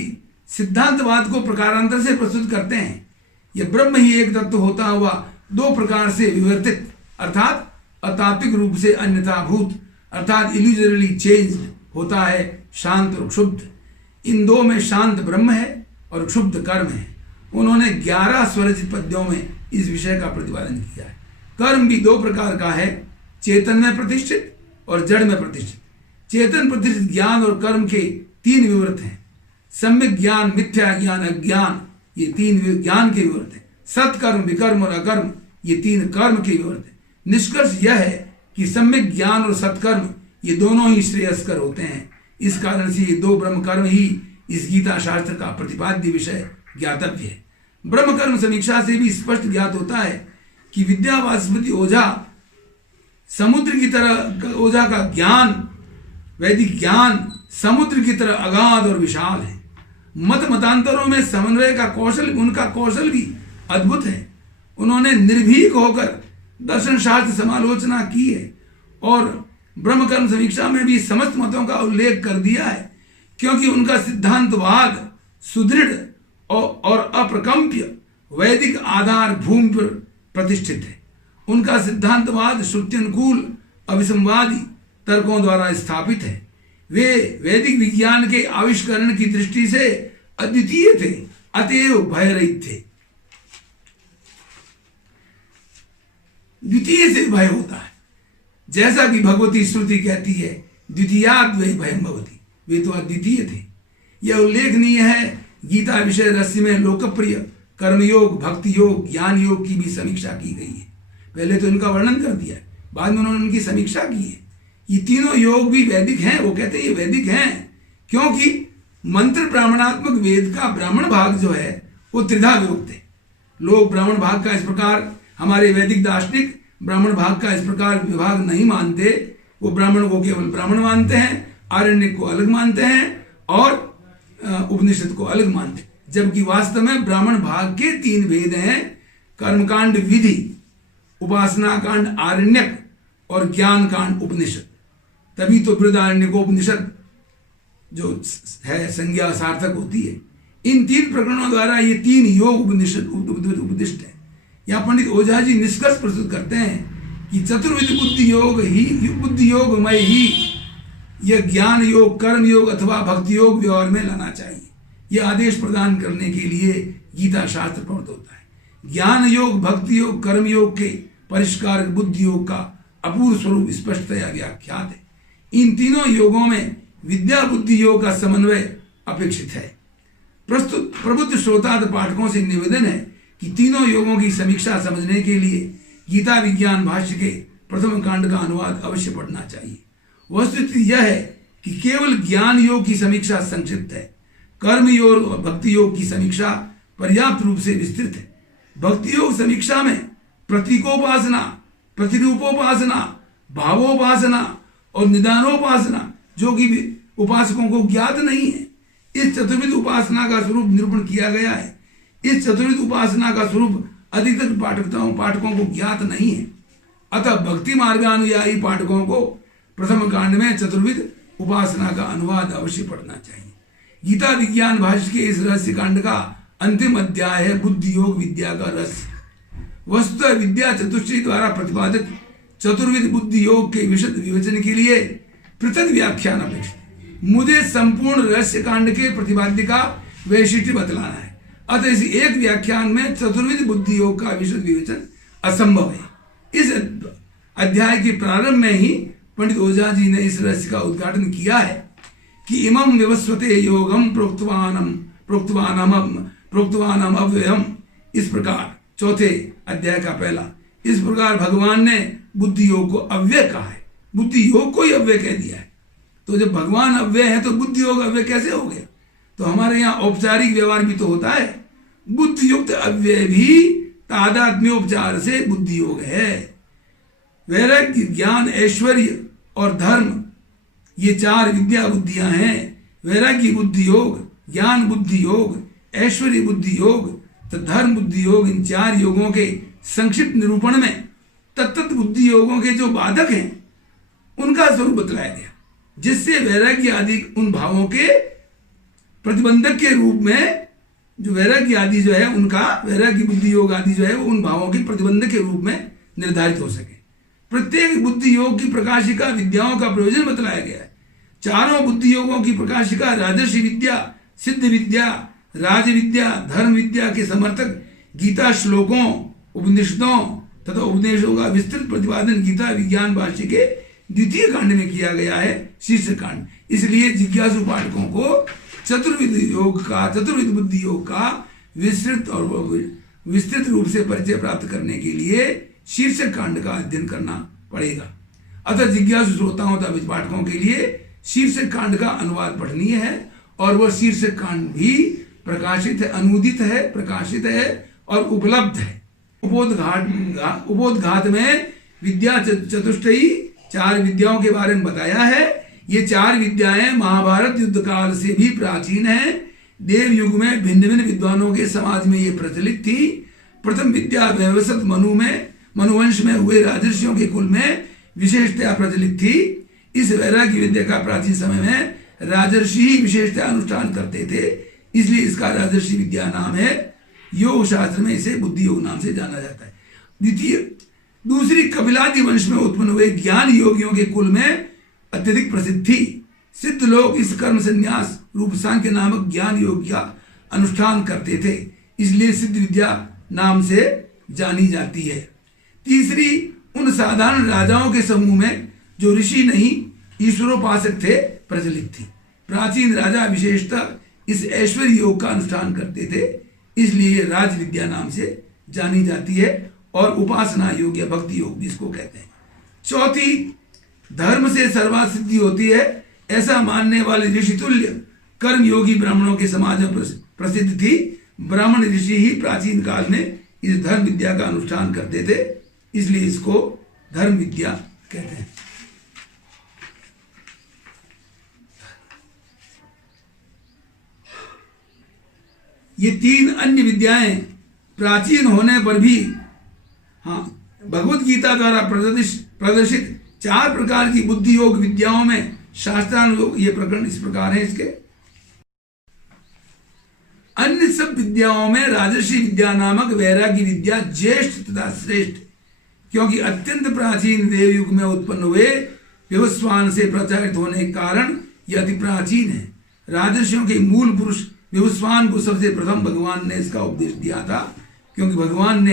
सिद्धांतवाद को प्रकारांतर से प्रस्तुत करते हैं। यह ब्रह्म ही एक तत्व होता हुआ दो प्रकार से विवर्तित अर्थात अतात्विक रूप से अन्यथाभूत अर्थात इल्यूजरली चेंज्ड होता है, शांत और क्षुब्ध। इन दो में शांत ब्रह्म है और क्षुब्ध कर्म है। उन्होंने 11 स्वरचित पद्यों में इस विषय का प्रतिपादन किया है। कर्म भी दो प्रकार का है, चेतन में प्रतिष्ठित और जड़ में प्रतिष्ठित। चेतन प्रतिष्ठित ज्ञान और कर्म के तीन विवृत हैं। सम्यक ज्ञान, मिथ्या ज्ञान, अज्ञान, ये तीन ज्ञान के विवृत हैं। सत्कर्म, विकर्म और अकर्म, ये तीन कर्म के विवृत हैं। निष्कर्ष यह है कि सम्यक ज्ञान और सत्कर्म ये दोनों ही श्रेयस्कर होते हैं। इस कारण से ये दो ब्रह्म कर्म ही इस गीता शास्त्र का प्रतिपाद्य विषय ज्ञातव्य है। ब्रह्म कर्म समीक्षा से भी स्पष्ट ज्ञात होता है कि विद्यावाचस्पति ओझा समुद्र की तरह, ओझा का ज्ञान, वैदिक ज्ञान समुद्र की तरह अगाध और विशाल है। मतांतरों में समन्वय का कौशल, उनका कौशल भी अद्भुत है। उन्होंने निर्भीक होकर दर्शन शास्त्र समालोचना की है और ब्रह्म कर्म समीक्षा में भी समस्त मतों का उल्लेख कर दिया है, क्योंकि उनका सिद्धांतवाद सुदृढ़ और अप्रकंप्य वैदिक आधार भूमि पर प्रतिष्ठित है। उनका सिद्धांतवाद श्रुत्यनुकूल अविसंवादी तर्कों द्वारा स्थापित है। वे वैदिक विज्ञान के आविष्करण की दृष्टि से अद्वितीय थे, अतएव भयरहित थे। द्वितीय से भय होता है, जैसा कि भगवती श्रुति कहती है, द्वितीयाद्वै भयं भवति। वे तो अद्वितीय थे। यह उल्लेखनीय है गीता विषय रहस्य में लोकप्रिय कर्मयोग, भक्ति योग, ज्ञान योग की भी समीक्षा की गई है। पहले तो इनका वर्णन कर दिया, बाद में उन्होंने उनकी समीक्षा की है। ये तीनों योग भी वैदिक हैं। वो कहते हैं ये वैदिक हैं क्योंकि मंत्र ब्राह्मणात्मक वेद का ब्राह्मण भाग जो है वो त्रिधा विभक्त है। लोग ब्राह्मण भाग का इस प्रकार, हमारे वैदिक दार्शनिक ब्राह्मण भाग का इस प्रकार विभाग नहीं मानते। वो ब्राह्मण को केवल ब्राह्मण मानते हैं, आरण्यक को अलग मानते हैं और उपनिषद को अलग मानते हैं। जबकि वास्तव में ब्राह्मण भाग के 3 भेद हैं, कर्मकांड विधि, उपासना कांड आरण्यक और ज्ञान कांड उपनिषद। तभी तो बृहदारण्यकोपनिषद जो है संज्ञा सार्थक होती है। इन 3 प्रकरणों द्वारा ये 3 योग उपदिष्ट है। यहाँ पंडित ओझा जी निष्कर्ष प्रस्तुत करते हैं कि चतुर्विध बुद्धि योग में ही यह ज्ञान योग, कर्म योग अथवा भक्ति योग व्यवहार में लाना चाहिए। यह आदेश प्रदान करने के लिए गीता शास्त्र प्रवृत्त होता है। ज्ञान योग, भक्ति योग, कर्म योग के परिष्कार बुद्धि योग का अपूर्व स्वरूप स्पष्टतया व्याख्यात है। इन तीनों योगों में विद्या बुद्धि योग का समन्वय अपेक्षित है। प्रस्तुत प्रबुद्ध श्रोता पाठकों से निवेदन है कि तीनों योगों की समीक्षा समझने के लिए गीता विज्ञान भाष्य के प्रथम कांड का अनुवाद अवश्य पढ़ना चाहिए। वस्तुस्थिति यह है कि केवल ज्ञान योग की समीक्षा संक्षिप्त है, कर्म योग और भक्ति योग की समीक्षा पर्याप्त रूप से विस्तृत है। भक्ति योग समीक्षा में प्रतीकोपासना, प्रतिरूपोपासना, भावोपासना और निदानोपासना जो कि उपासकों को ज्ञात नहीं है, इस चतुर्विध उपासना का स्वरूप निरूपण किया गया है। इस चतुर्विध उपासना का स्वरूप अधिकतर पाठकों को ज्ञात नहीं है। अतः भक्ति मार्गानुयायी पाठकों को प्रथम कांड में चतुर्विध उपासना का अनुवाद अवश्य पढ़ना चाहिए। गीता विज्ञान भाष्य के इस रहस्य कांड का अंतिम अध्याय है बुद्धि योग विद्या का रहस्य। वस्तुतः विद्या चतुष्टय द्वारा प्रतिपादित चतुर्विध बुद्धि योग के विशद विवेचन के लिए पृथक व्याख्यान अपेक्षित। मुझे संपूर्ण रहस्य कांड के प्रतिपाद्य का वैशिष्ट्य बतलाना है, अतः इस एक व्याख्यान में चतुर्विध बुद्धि योग का विशद विवेचन असंभव है। इस अध्याय के प्रारंभ में ही पंडित ओझा जी ने इस रहस्य का उद्घाटन किया है कि इमं विवस्वते योगम प्रोक्तवानम अव्ययम। इस प्रकार चौथे अध्याय का पहला, इस प्रकार भगवान ने बुद्धि योग को अव्यय कहा है, बुद्धि योग को ही अव्यय कह दिया है। तो जब भगवान अव्यय है तो बुद्धि योग अव्यय कैसे हो गया? तो हमारे यहाँ औपचारिक व्यवहार भी तो होता है, बुद्धि युक्त अव्यय भी तादात्म्योपचार से बुद्धि योग है। वैराग्य, ज्ञान, ऐश्वर्य और धर्म ये 4 विद्या बुद्धियां हैं। वैराग्य बुद्धि योग, ज्ञान बुद्धि योग, ऐश्वर्य बुद्धि योग तो धर्म बुद्धि योग, इन 4 योगों के संक्षिप्त निरूपण में तत्त बुद्धि योगों के जो बाधक हैं उनका स्वरूप बतलाया गया, जिससे वैराग्य आदि उन भावों के प्रतिबंधक के रूप में, जो वैराग्य आदि जो है उनका, वैराग्य बुद्धि योग आदि जो है वो उन भावों के प्रतिबंधक के रूप में निर्धारित हो सके। प्रत्येक बुद्धि योग की प्रकाशिका विद्याओं का प्रयोजन बतलाया गया है। चारों बुद्धि योगों की प्रकाशिका राजर्षि विद्या, सिद्ध विद्या, राज विद्या, धर्म विद्या के समर्थक गीता श्लोकों, उपनिषदों तथा उपदेशों का विस्तृत प्रतिपादन गीता विज्ञान भाष्य के द्वितीय कांड में किया गया है, शीर्षक कांड। इसलिए जिज्ञासु पाठकों को चतुर्विध बुद्धि योग का विस्तृत रूप से परिचय प्राप्त करने के लिए शीर्षक कांड का अध्ययन करना पड़ेगा। अतः जिज्ञासु श्रोताओं तथा पाठकों के लिए शीर्षक कांड का अनुवाद पठनीय है और वह शीर्षक कांड भी प्रकाशित है, अनुदित है, प्रकाशित है और उपलब्ध है। उपोद्घात में विद्या चतुष्टयी 4 विद्याओं के बारे में बताया है। ये 4 विद्याएं महाभारत युद्ध काल से भी प्राचीन हैं। देव युग में भिन्न भिन्न विद्वानों के समाज में ये प्रचलित थी। प्रथम विद्या व्यवसत मनुवंश में हुए राजर्षियों के कुल में विशेषतया प्रचलित थी। इस वैराग्य विद्या का प्राचीन समय में राजर्षि ही विशेषतया अनुष्ठान करते थे, इसलिए इसका राजर्षि विद्या नाम है। योग शास्त्र में इसे बुद्धि योग नाम से जाना जाता है। दूसरी कपिलादि वंश में उत्पन्न हुए ज्ञान योगियों के कुल में अत्यधिक प्रसिद्ध थी। सिद्ध लोग इस कर्म संन्यास रूप सांख्य नामक ज्ञान योग का अनुष्ठान करते थे, इसलिए सिद्ध विद्या नाम से जानी जाती है। तीसरी उन साधारण राजाओं के समूह में जो ऋषि नहीं ईश्वरोपासक थे प्रचलित थी। प्राचीन राजा विशेषतः इस ऐश्वर्य योग का अनुष्ठान करते थे, इसलिए राज विद्या नाम से जानी जाती है और उपासना योग या भक्ति योग जिसको कहते हैं। चौथी, धर्म से सर्वासिद्धि होती है ऐसा मानने वाले ऋषि तुल्य कर्म योगी ब्राह्मणों के समाज में प्रसिद्ध थी। ब्राह्मण ऋषि ही प्राचीन काल में इस धर्म विद्या का अनुष्ठान करते थे, इसलिए इसको धर्म विद्या कहते हैं। ये 3 अन्य विद्याएं प्राचीन होने पर भी भगवत गीता द्वारा प्रदर्शित 4 प्रकार की बुद्धि योग विद्याओं में शास्त्रानुयोग ये प्रकरण इस प्रकार है इसके। अन्य सब विद्याओं में राजर्षि विद्या नामक वैरागी विद्या ज्येष्ठ तथा श्रेष्ठ, क्योंकि अत्यंत प्राचीन देव युग में उत्पन्न हुए विवस्वान से प्रचारित होने के कारण यह अति प्राचीन है। राजर्षियों के मूल पुरुष विवस्वान को सबसे प्रथम भगवान ने इसका उपदेश दिया था, क्योंकि भगवान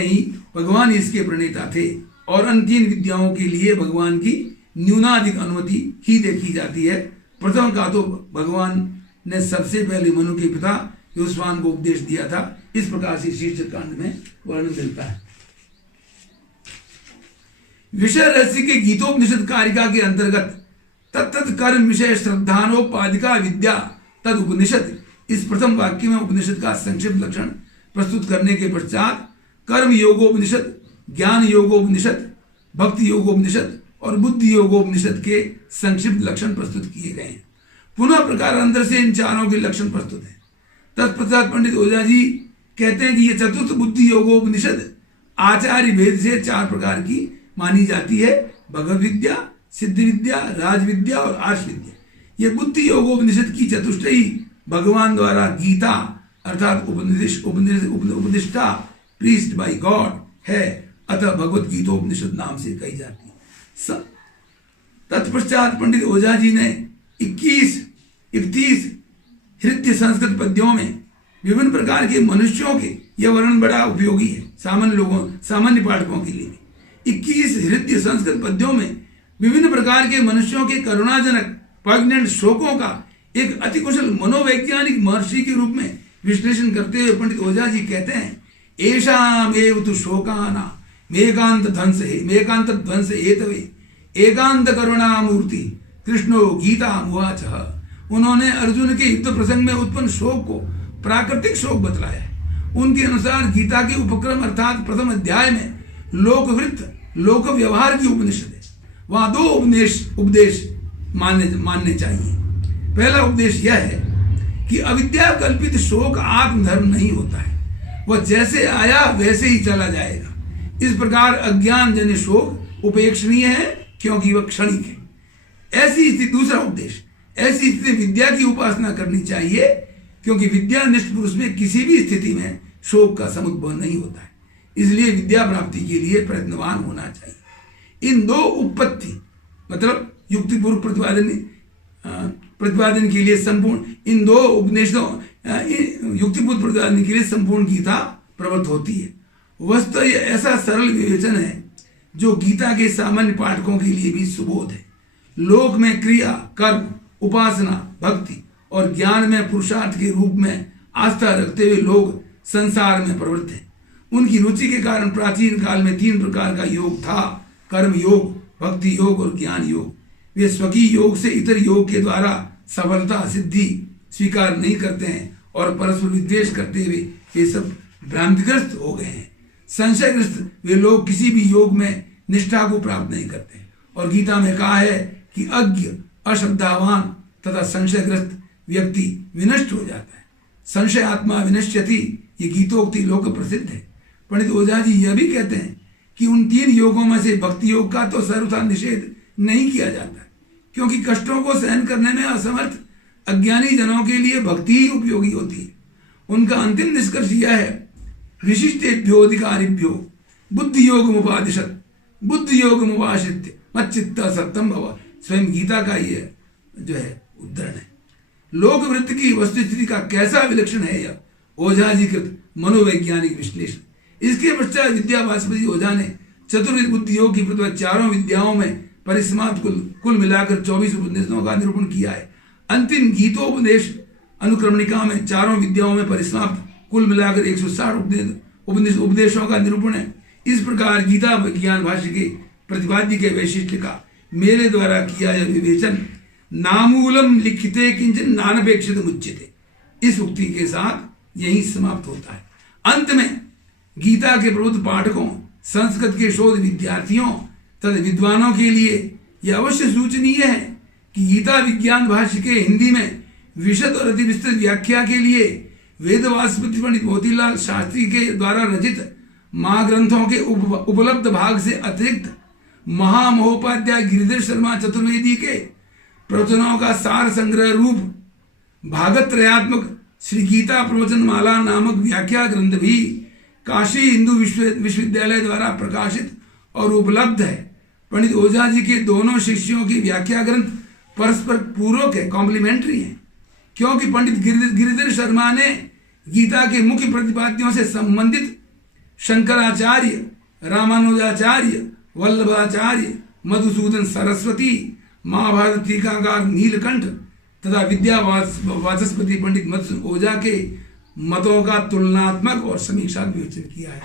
ही इसके प्रणेता थे। और अन्य 3 विद्याओं के लिए भगवान की न्यूनाधिक अनुमति ही देखी जाती है। प्रथम का तो भगवान ने सबसे पहले मनु के पिता विवस्वान को उपदेश दिया था। इस प्रकार से शीर्षक कांड में वर्णन मिलता है। विषय रहस्य के गीतोपनिषद कारिका के अंतर्गत तत्त कर्म विषय श्रद्धानोपाधिका विद्या तद उपनिषद, इस प्रथम वाक्य में उपनिषद का संक्षिप्त लक्षण प्रस्तुत करने के पश्चात कर्म योगोपनिषद, ज्ञान योगोपनिषद, भक्ति योगोपनिषद और बुद्धि योगोपनिषद के संक्षिप्त लक्षण प्रस्तुत किए गए हैं। पुनः प्रकार अंदर से इन चारों के लक्षण प्रस्तुत हैं। तत्पश्चात पंडित ओझा जी कहते हैं कि यह चतुर्थ बुद्धि योगोपनिषद आचार्य भेद से 4 प्रकार की मानी जाती है: भगवद विद्या, सिद्ध विद्या, राज विद्या और आर्ष विद्या। यह बुद्धि योगोपनिषद की चतुष्टयी भगवान द्वारा गीता अर्थात उपदिष्टा प्रीस्ड बाय गॉड है, अतः भगवत गीतोपनिषद नाम से कही जाती है। तत्पश्चात पंडित ओझा जी ने 31 हृदय संस्कृत पद्यों में विभिन्न प्रकार के मनुष्यों के, यह वर्णन बड़ा उपयोगी है सामान्य पाठकों के लिए। 21 हृदय संस्कृत पद्यों में विभिन्न प्रकार के मनुष्यों के करुणाजनक पॉइग्नेंट शोकों का एक अति कुशल मनोवैज्ञानिक महर्षि के रूप में विश्लेषण करते हुए पंडित ओझा जी कहते हैं, एषामेव तु शोकाना मेकांत ध्वंस हेतवे एकांत करुणा मूर्ति कृष्णो गीता मुवाचः। उन्होंने अर्जुन के युद्ध प्रसंग में उत्पन्न शोक को प्राकृतिक शोक बतलाया है। उनके अनुसार गीता के उपक्रम अर्थात प्रथम अध्याय में लोकवृत्त लोक व्यवहार की उपनिषद है। वहां 2 उपदेश मानने चाहिए। पहला उपदेश यह है कि अविद्या कल्पित शोक आत्मधर्म नहीं होता है, वह जैसे आया वैसे ही चला जाएगा। इस प्रकार अज्ञान जन्य शोक उपेक्षणीय है, क्योंकि वह क्षणिक है। ऐसी स्थिति, दूसरा उपदेश, ऐसी स्थिति विद्या की उपासना करनी चाहिए, क्योंकि विद्यानिष्ठ पुरुष में किसी भी स्थिति में शोक का समुद्भव नहीं होता है। इसलिए विद्या प्राप्ति के लिए प्रयत्नवान होना चाहिए। इन 2 उपपत्ति मतलब युक्तिपूर्व प्रतिपादन के लिए संपूर्ण, इन 2 उपनिषदों युक्तिपूर्व प्रतिपादन के लिए संपूर्ण गीता प्रवृत्त होती है। वस्तुतः यह ऐसा सरल विवेचन है जो गीता के सामान्य पाठकों के लिए भी सुबोध है। लोक में क्रिया, कर्म, उपासना, भक्ति और ज्ञान में पुरुषार्थ के रूप में आस्था रखते हुए लोग संसार में प्रवृत्त हैं। उनकी रुचि के कारण प्राचीन काल में 3 प्रकार का योग था: कर्म योग, भक्ति योग और ज्ञान योग। वे स्वकीय योग से इतर योग के द्वारा सफलता सिद्धि स्वीकार नहीं करते हैं और परस्पर विद्वेष करते हुए ये सब भ्रांतिग्रस्त हो गए हैं। संशयग्रस्त वे लोग किसी भी योग में निष्ठा को प्राप्त नहीं करते। और गीता में कहा है कि अज्ञ, अश्रद्धावान तथा संशयग्रस्त व्यक्ति विनष्ट हो जाता है। संशय आत्मा विनश्यति, ये गीतोक्ति लोक प्रसिद्ध है। पंडित ओझा जी यह भी कहते हैं कि उन 3 योगों में से भक्ति योग का तो सर्वथा निषेध नहीं किया जाता, क्योंकि कष्टों को सहन करने में असमर्थ अज्ञानी जनों के लिए भक्ति ही उपयोगी होती है। उनका अंतिम निष्कर्ष यह है, विशिष्टेभ्योधिकारिभ्यो बुद्धि योग मुपादिशत बुद्धि योग मुपाश्रित्य मच्चित्त सत्यम भव। स्वयं गीता का ये जो है उद्धरण है। लोकवृत्त की वस्तुस्थिति का कैसा विलक्षण है यह ओझा जी कृत मनोवैज्ञानिक विश्लेषण। इसके पश्चात विद्या वाचस्पति ओझा ने चतुर्विध बुद्धि योग की प्रतिभा 4 विद्याओं में परिसमाप्त कुल मिलाकर 24 उपनिषदों का निरूपण किया है। अंतिम गीतोपदेश अनुक्रमणिका में 4 विद्याओं में परिसमाप्त कुल मिलाकर 160 उपदेशों का निरूपण है। इस प्रकार गीता विज्ञान भाष्य के प्रतिपाद्य के वैशिष्ट्य का मेरे द्वारा किया यह विवेचन नामूलम लिखिते किंचन नानपेक्षित मुच्यते, इस उक्ति के साथ यही समाप्त होता है। अंत में गीता के प्रबुद्ध पाठकों, संस्कृत के शोध विद्यार्थियों तथा विद्वानों के लिए यह अवश्य सूचनीय है कि गीता विज्ञान भाष्य के हिंदी में विशद और अति विस्तृत व्याख्या के लिए वेद वाचस्पति पंडित मोतीलाल शास्त्री के द्वारा रचित महाग्रंथों के उपलब्ध भाग से अतिरिक्त महामहोपाध्याय गिरिधर शर्मा चतुर्वेदी के प्रवचनों का सार संग्रह रूप भागत त्रयात्मक श्री गीता प्रवचन माला नामक व्याख्या ग्रंथ भी काशी हिंदू विश्वविद्यालय द्वारा प्रकाशित और उपलब्ध है। पंडित ओझा जी के दोनों शिष्यों की व्याख्या ग्रंथ परस्पर पूरक है, कॉम्प्लीमेंट्री है, क्योंकि पंडित गिरिधर शर्मा ने गीता के मुख्य प्रतिपाद्यों से संबंधित शंकराचार्य, रामानुजाचार्य, वल्लभाचार्य, मधुसूदन सरस्वती, महाभारत टीकाकार नीलकंठ तथा विद्यावाचस्पति पंडित मत्स्य ओझा के मतों का तुलनात्मक और समीक्षा विवेचन किया है।